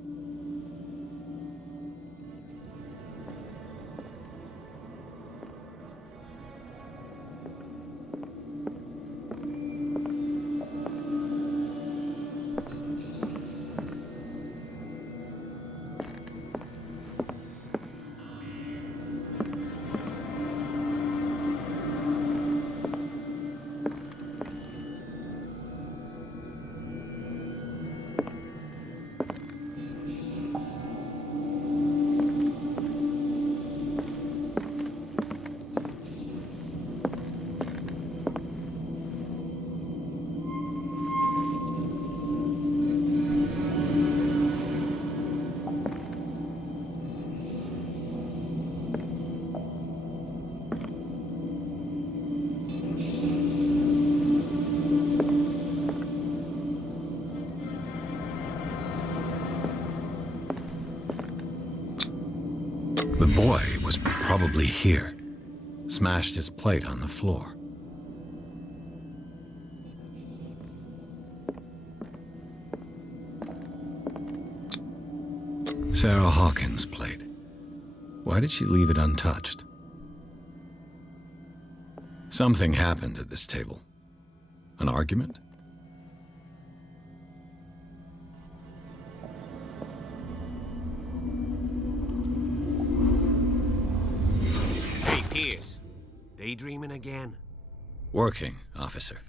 The boy was probably here. Smashed his plate on the floor. Sarah Hawkins' plate. Why did she leave it untouched? Something happened at this table. An argument? Daydreaming again? Working, officer.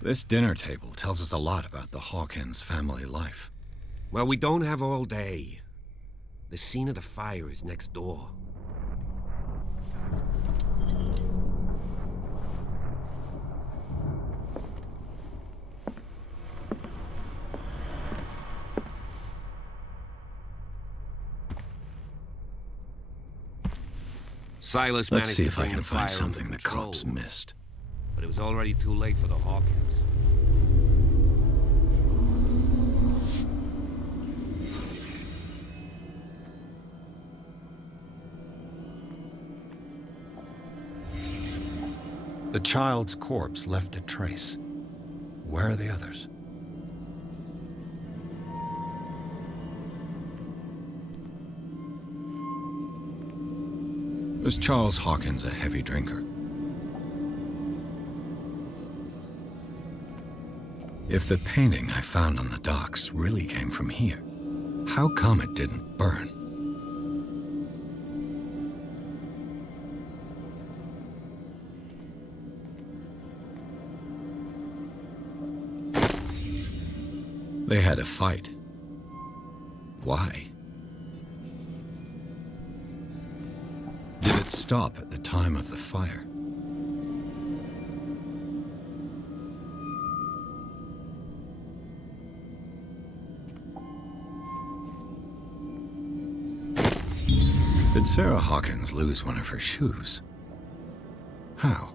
This dinner table tells us a lot about the Hawkins family life. Well, we don't have all day. The scene of the fire is next door. Silas Let's managed see to if I bring can the find fire something under the control, cops missed. but it was already too late for the Hawkins. The child's corpse left a trace. Where are the others? Was Charles Hawkins a heavy drinker? If the painting I found on the docks really came from here, how come it didn't burn? They had a fight. Why? Did it stop at the time of the fire? Did Sarah Hawkins lose one of her shoes? How?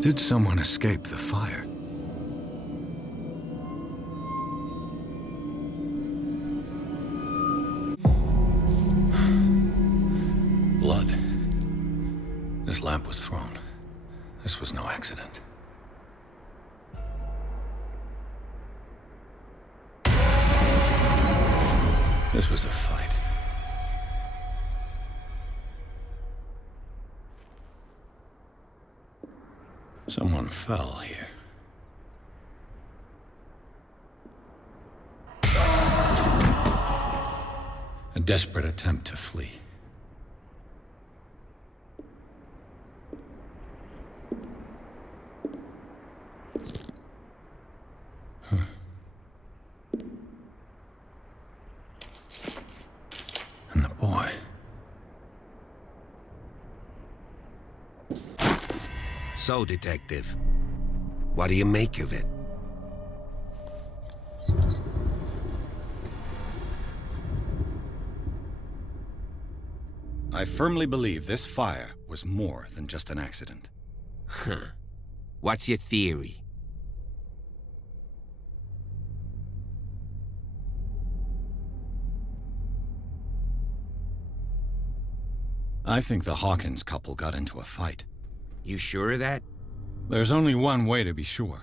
Did someone escape the fire? Blood. This lamp was thrown. This was no accident. This was a fight. Someone fell here. A desperate attempt to flee. And the boy. So, Detective, what do you make of it? I firmly believe this fire was more than just an accident. Huh. What's your theory? I think the Hawkins couple got into a fight. You sure of that? There's only one way to be sure.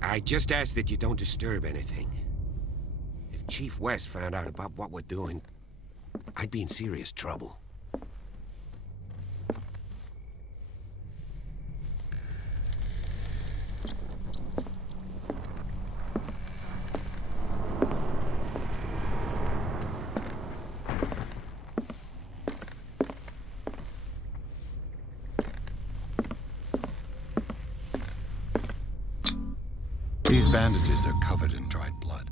I just ask that you don't disturb anything. If Chief West found out about what we're doing, I'd be in serious trouble. These bandages are covered in dried blood.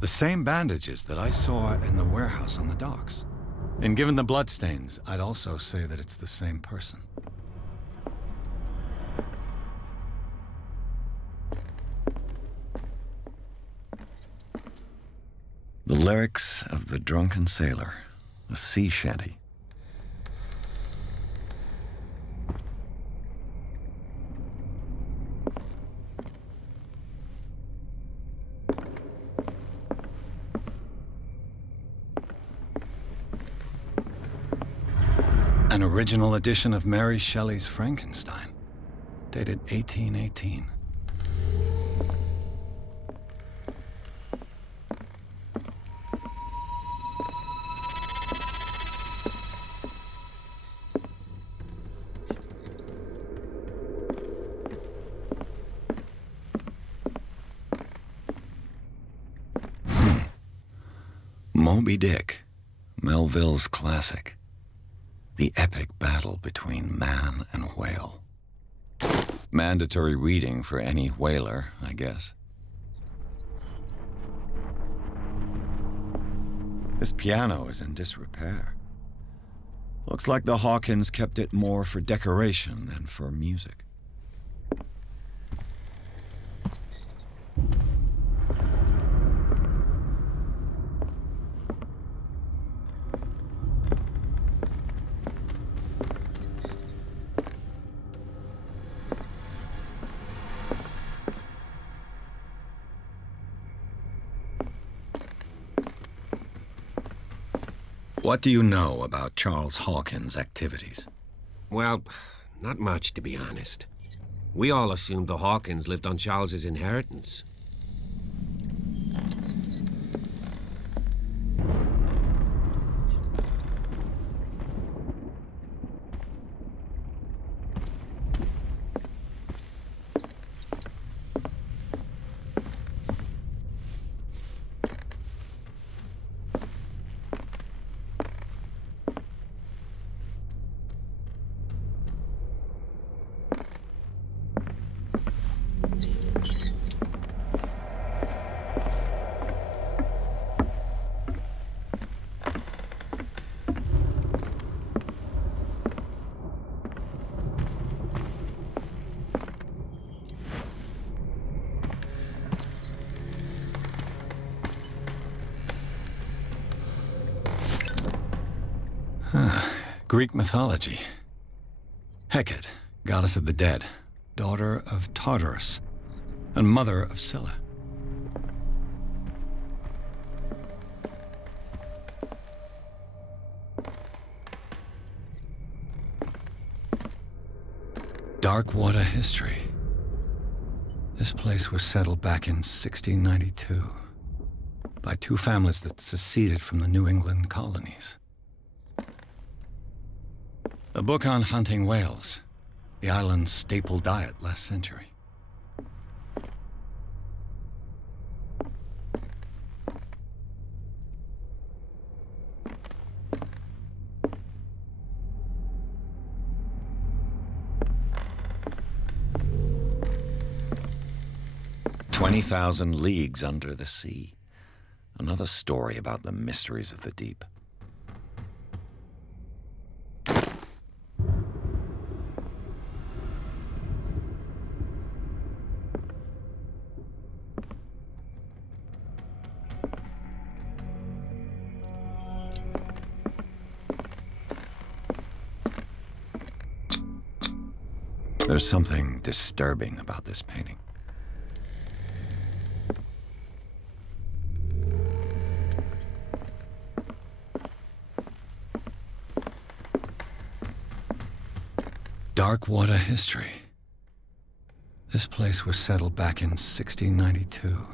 The same bandages that I saw in the warehouse on the docks. And given the bloodstains, I'd also say that it's the same person. The lyrics of the drunken sailor, a sea shanty. An original edition of Mary Shelley's Frankenstein, dated 1818. Moby Dick, Melville's classic. The epic battle between man and whale. Mandatory reading for any whaler, I guess. This piano is in disrepair. Looks like the Hawkins kept it more for decoration than for music. What do you know about Charles Hawkins' activities? Well, not much, to be honest. We all assumed the Hawkins lived on Charles's inheritance. Greek mythology. Hecate, goddess of the dead, daughter of Tartarus, and mother of Scylla. Dark water history. This place was settled back in 1692 by two families that seceded from the New England colonies. A book on hunting whales, the island's staple diet last century. "20,000 Leagues Under the Sea." Another story about the mysteries of the deep. There's something disturbing about this painting. Dark water history. This place was settled back in 1692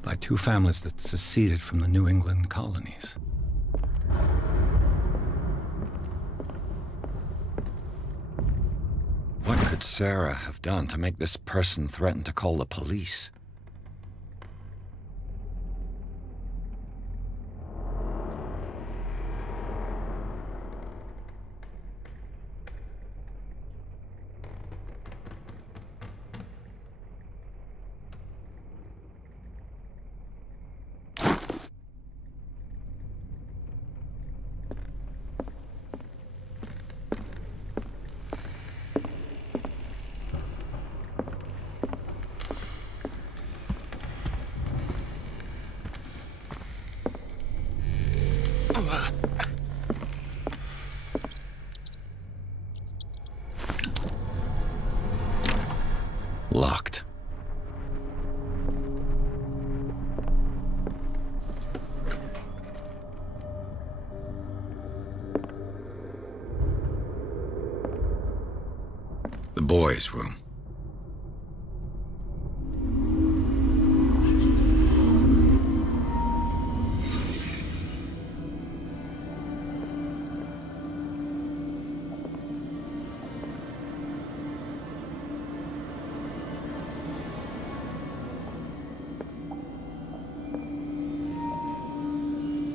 by two families that seceded from the New England colonies. What could Sarah have done to make this person threaten to call the police? Locked. The boys' room.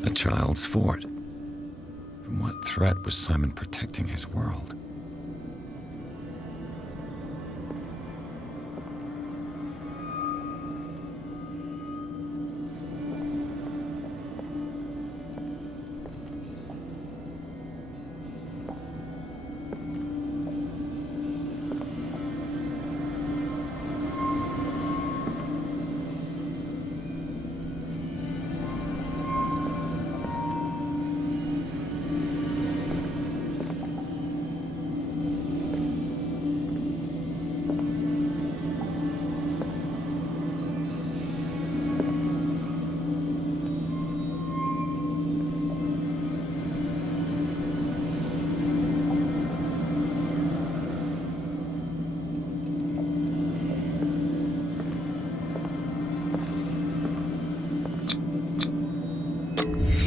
A child's fort. From what threat was Simon protecting his world?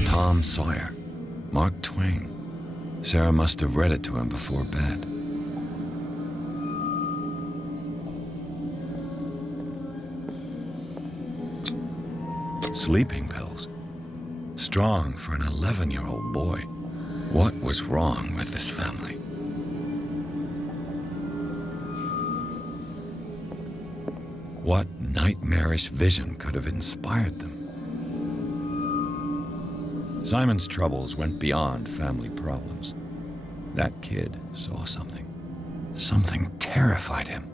Tom Sawyer, Mark Twain. Sarah must have read it to him before bed. Sleeping pills. Strong for an 11-year-old boy. What was wrong with this family? What nightmarish vision could have inspired them? Simon's troubles went beyond family problems. That kid saw something. Something terrified him.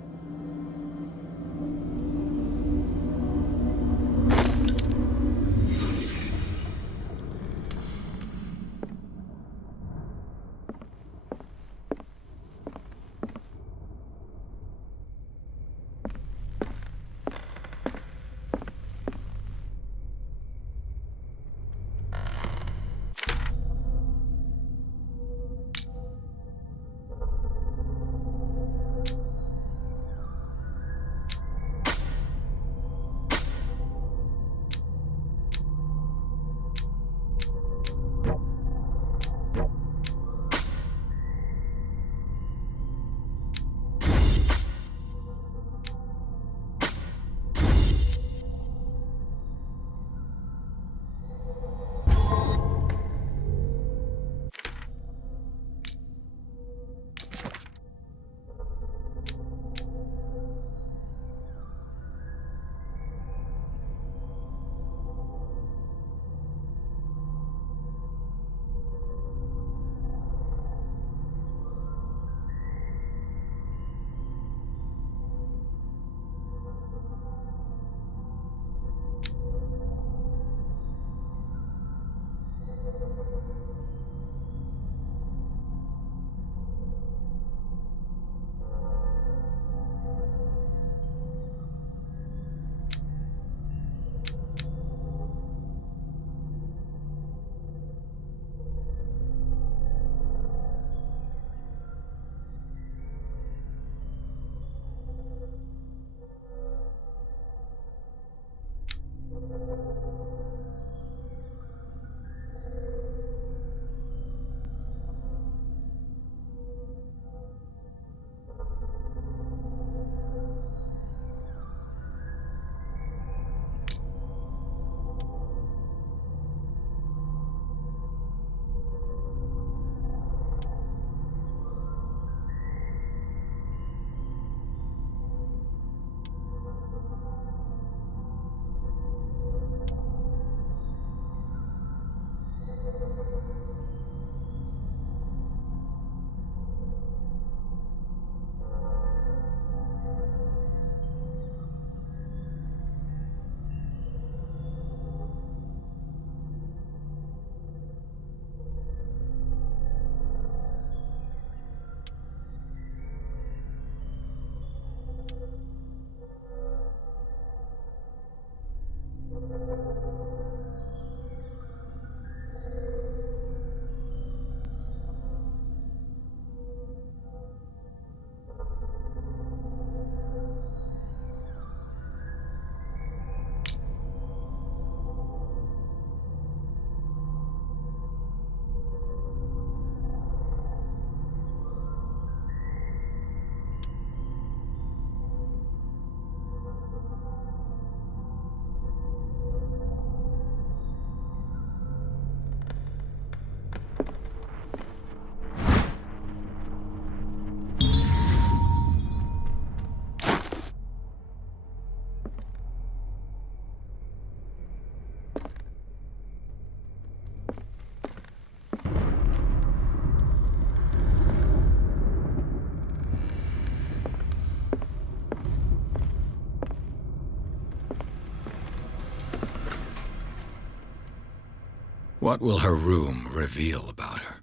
What will her room reveal about her?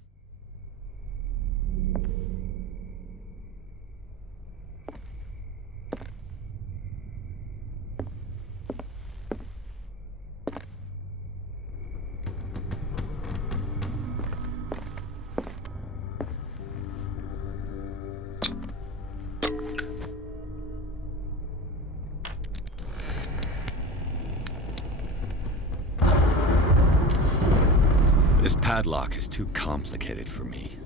This padlock is too complicated for me.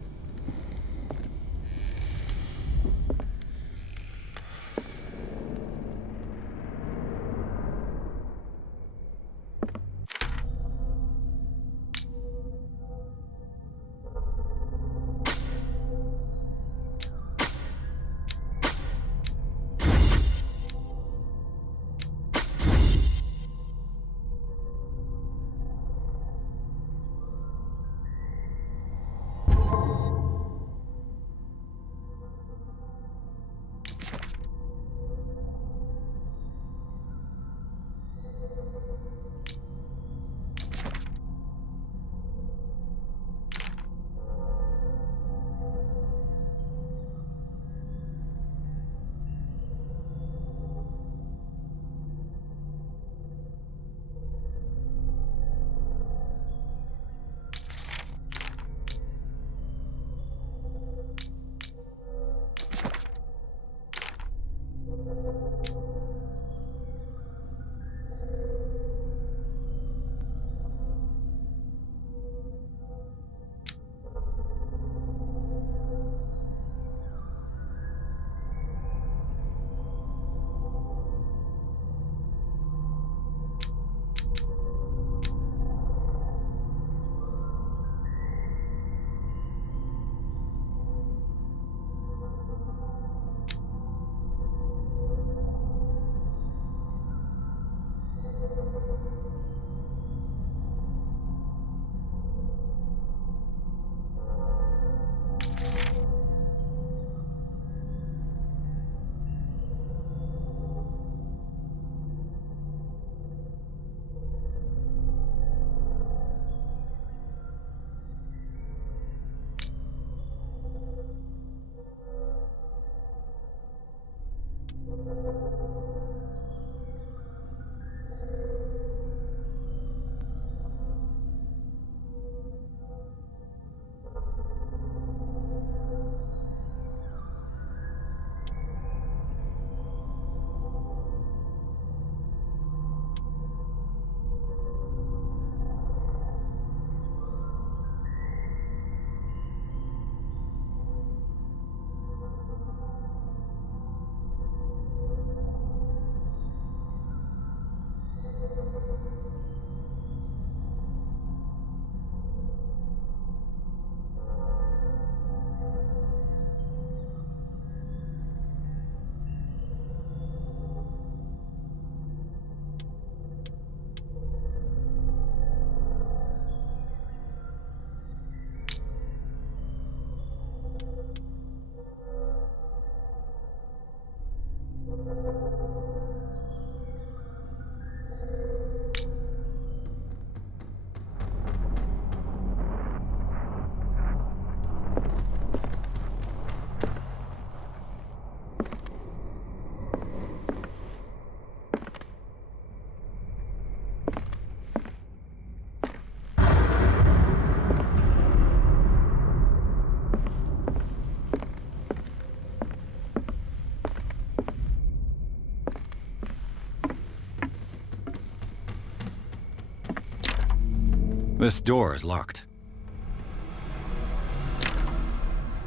This door is locked.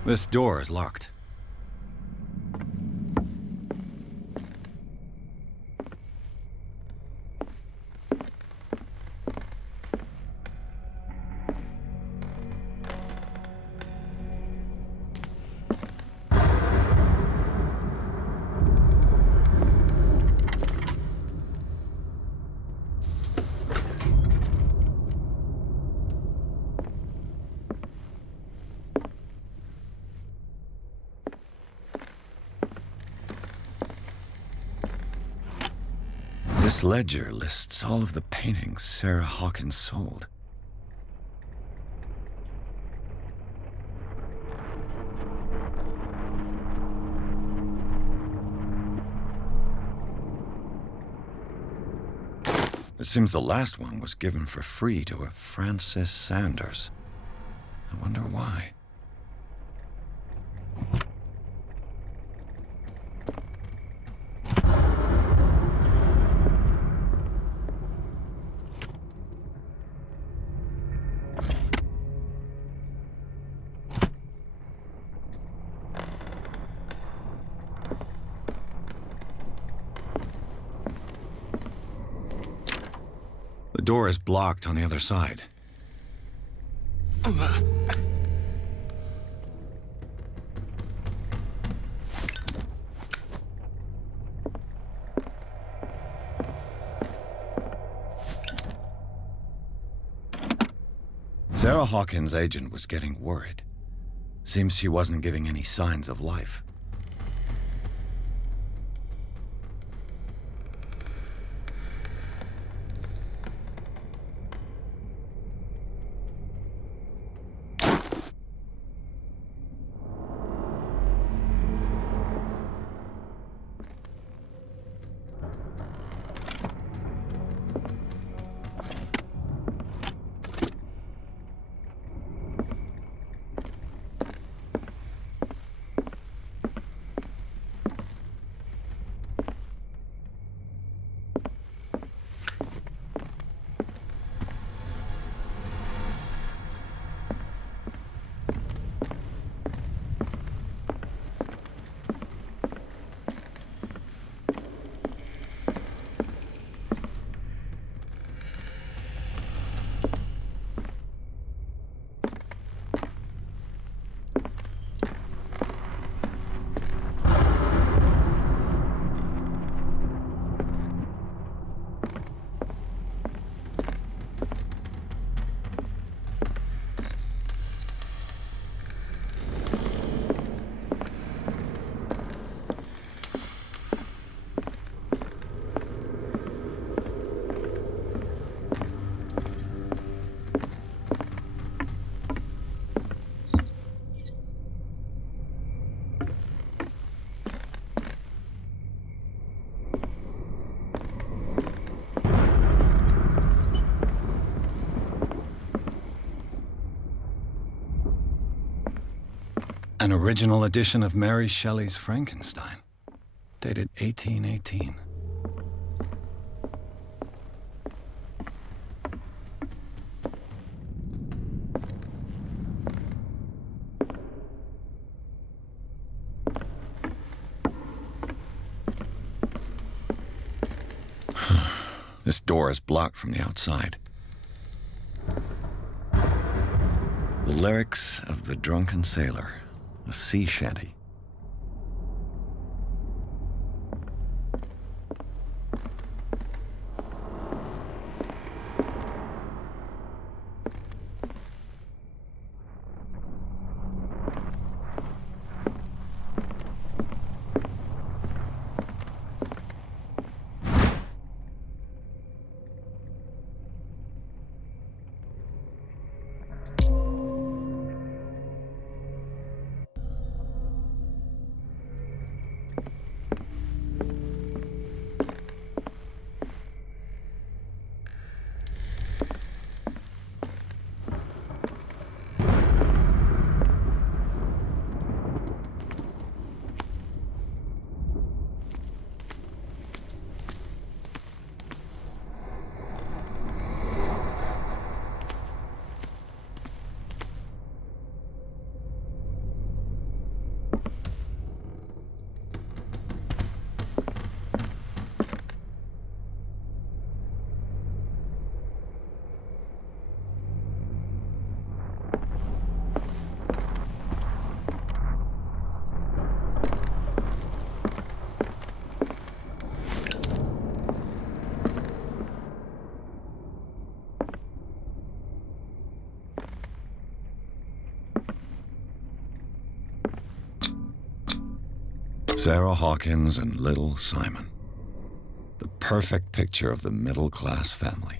This door is locked. This ledger lists all of the paintings Sara Hawkins sold. It seems the last one was given for free to a Francis Sanders. I wonder why. The door is blocked on the other side. Sarah Hawkins' agent was getting worried. Seems she wasn't giving any signs of life. An original edition of Mary Shelley's Frankenstein, dated 1818. This door is blocked from the outside. The lyrics of The Drunken Sailor, a sea shanty. Sarah Hawkins and little Simon. The perfect picture of the middle-class family.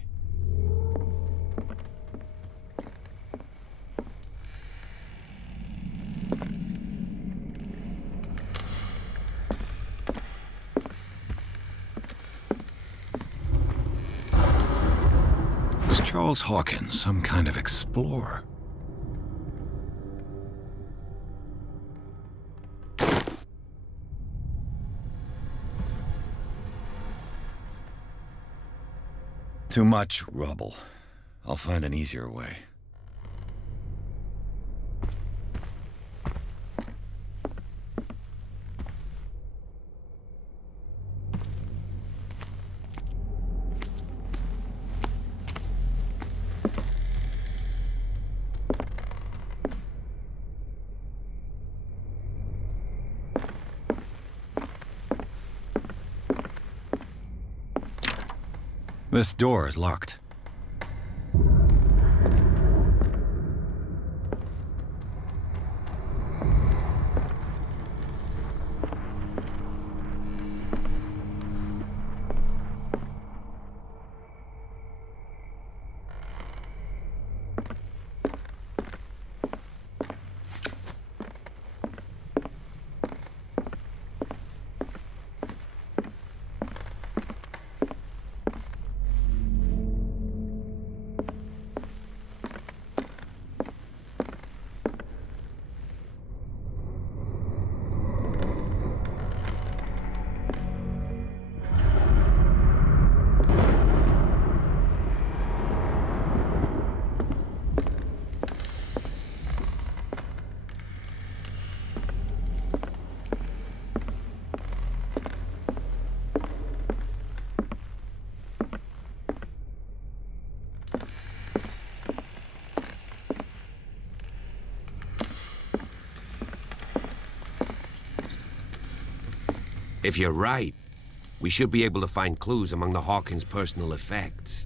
Was Charles Hawkins some kind of explorer? Too much rubble. I'll find an easier way. This door is locked. If you're right, we should be able to find clues among the Hawkins' personal effects.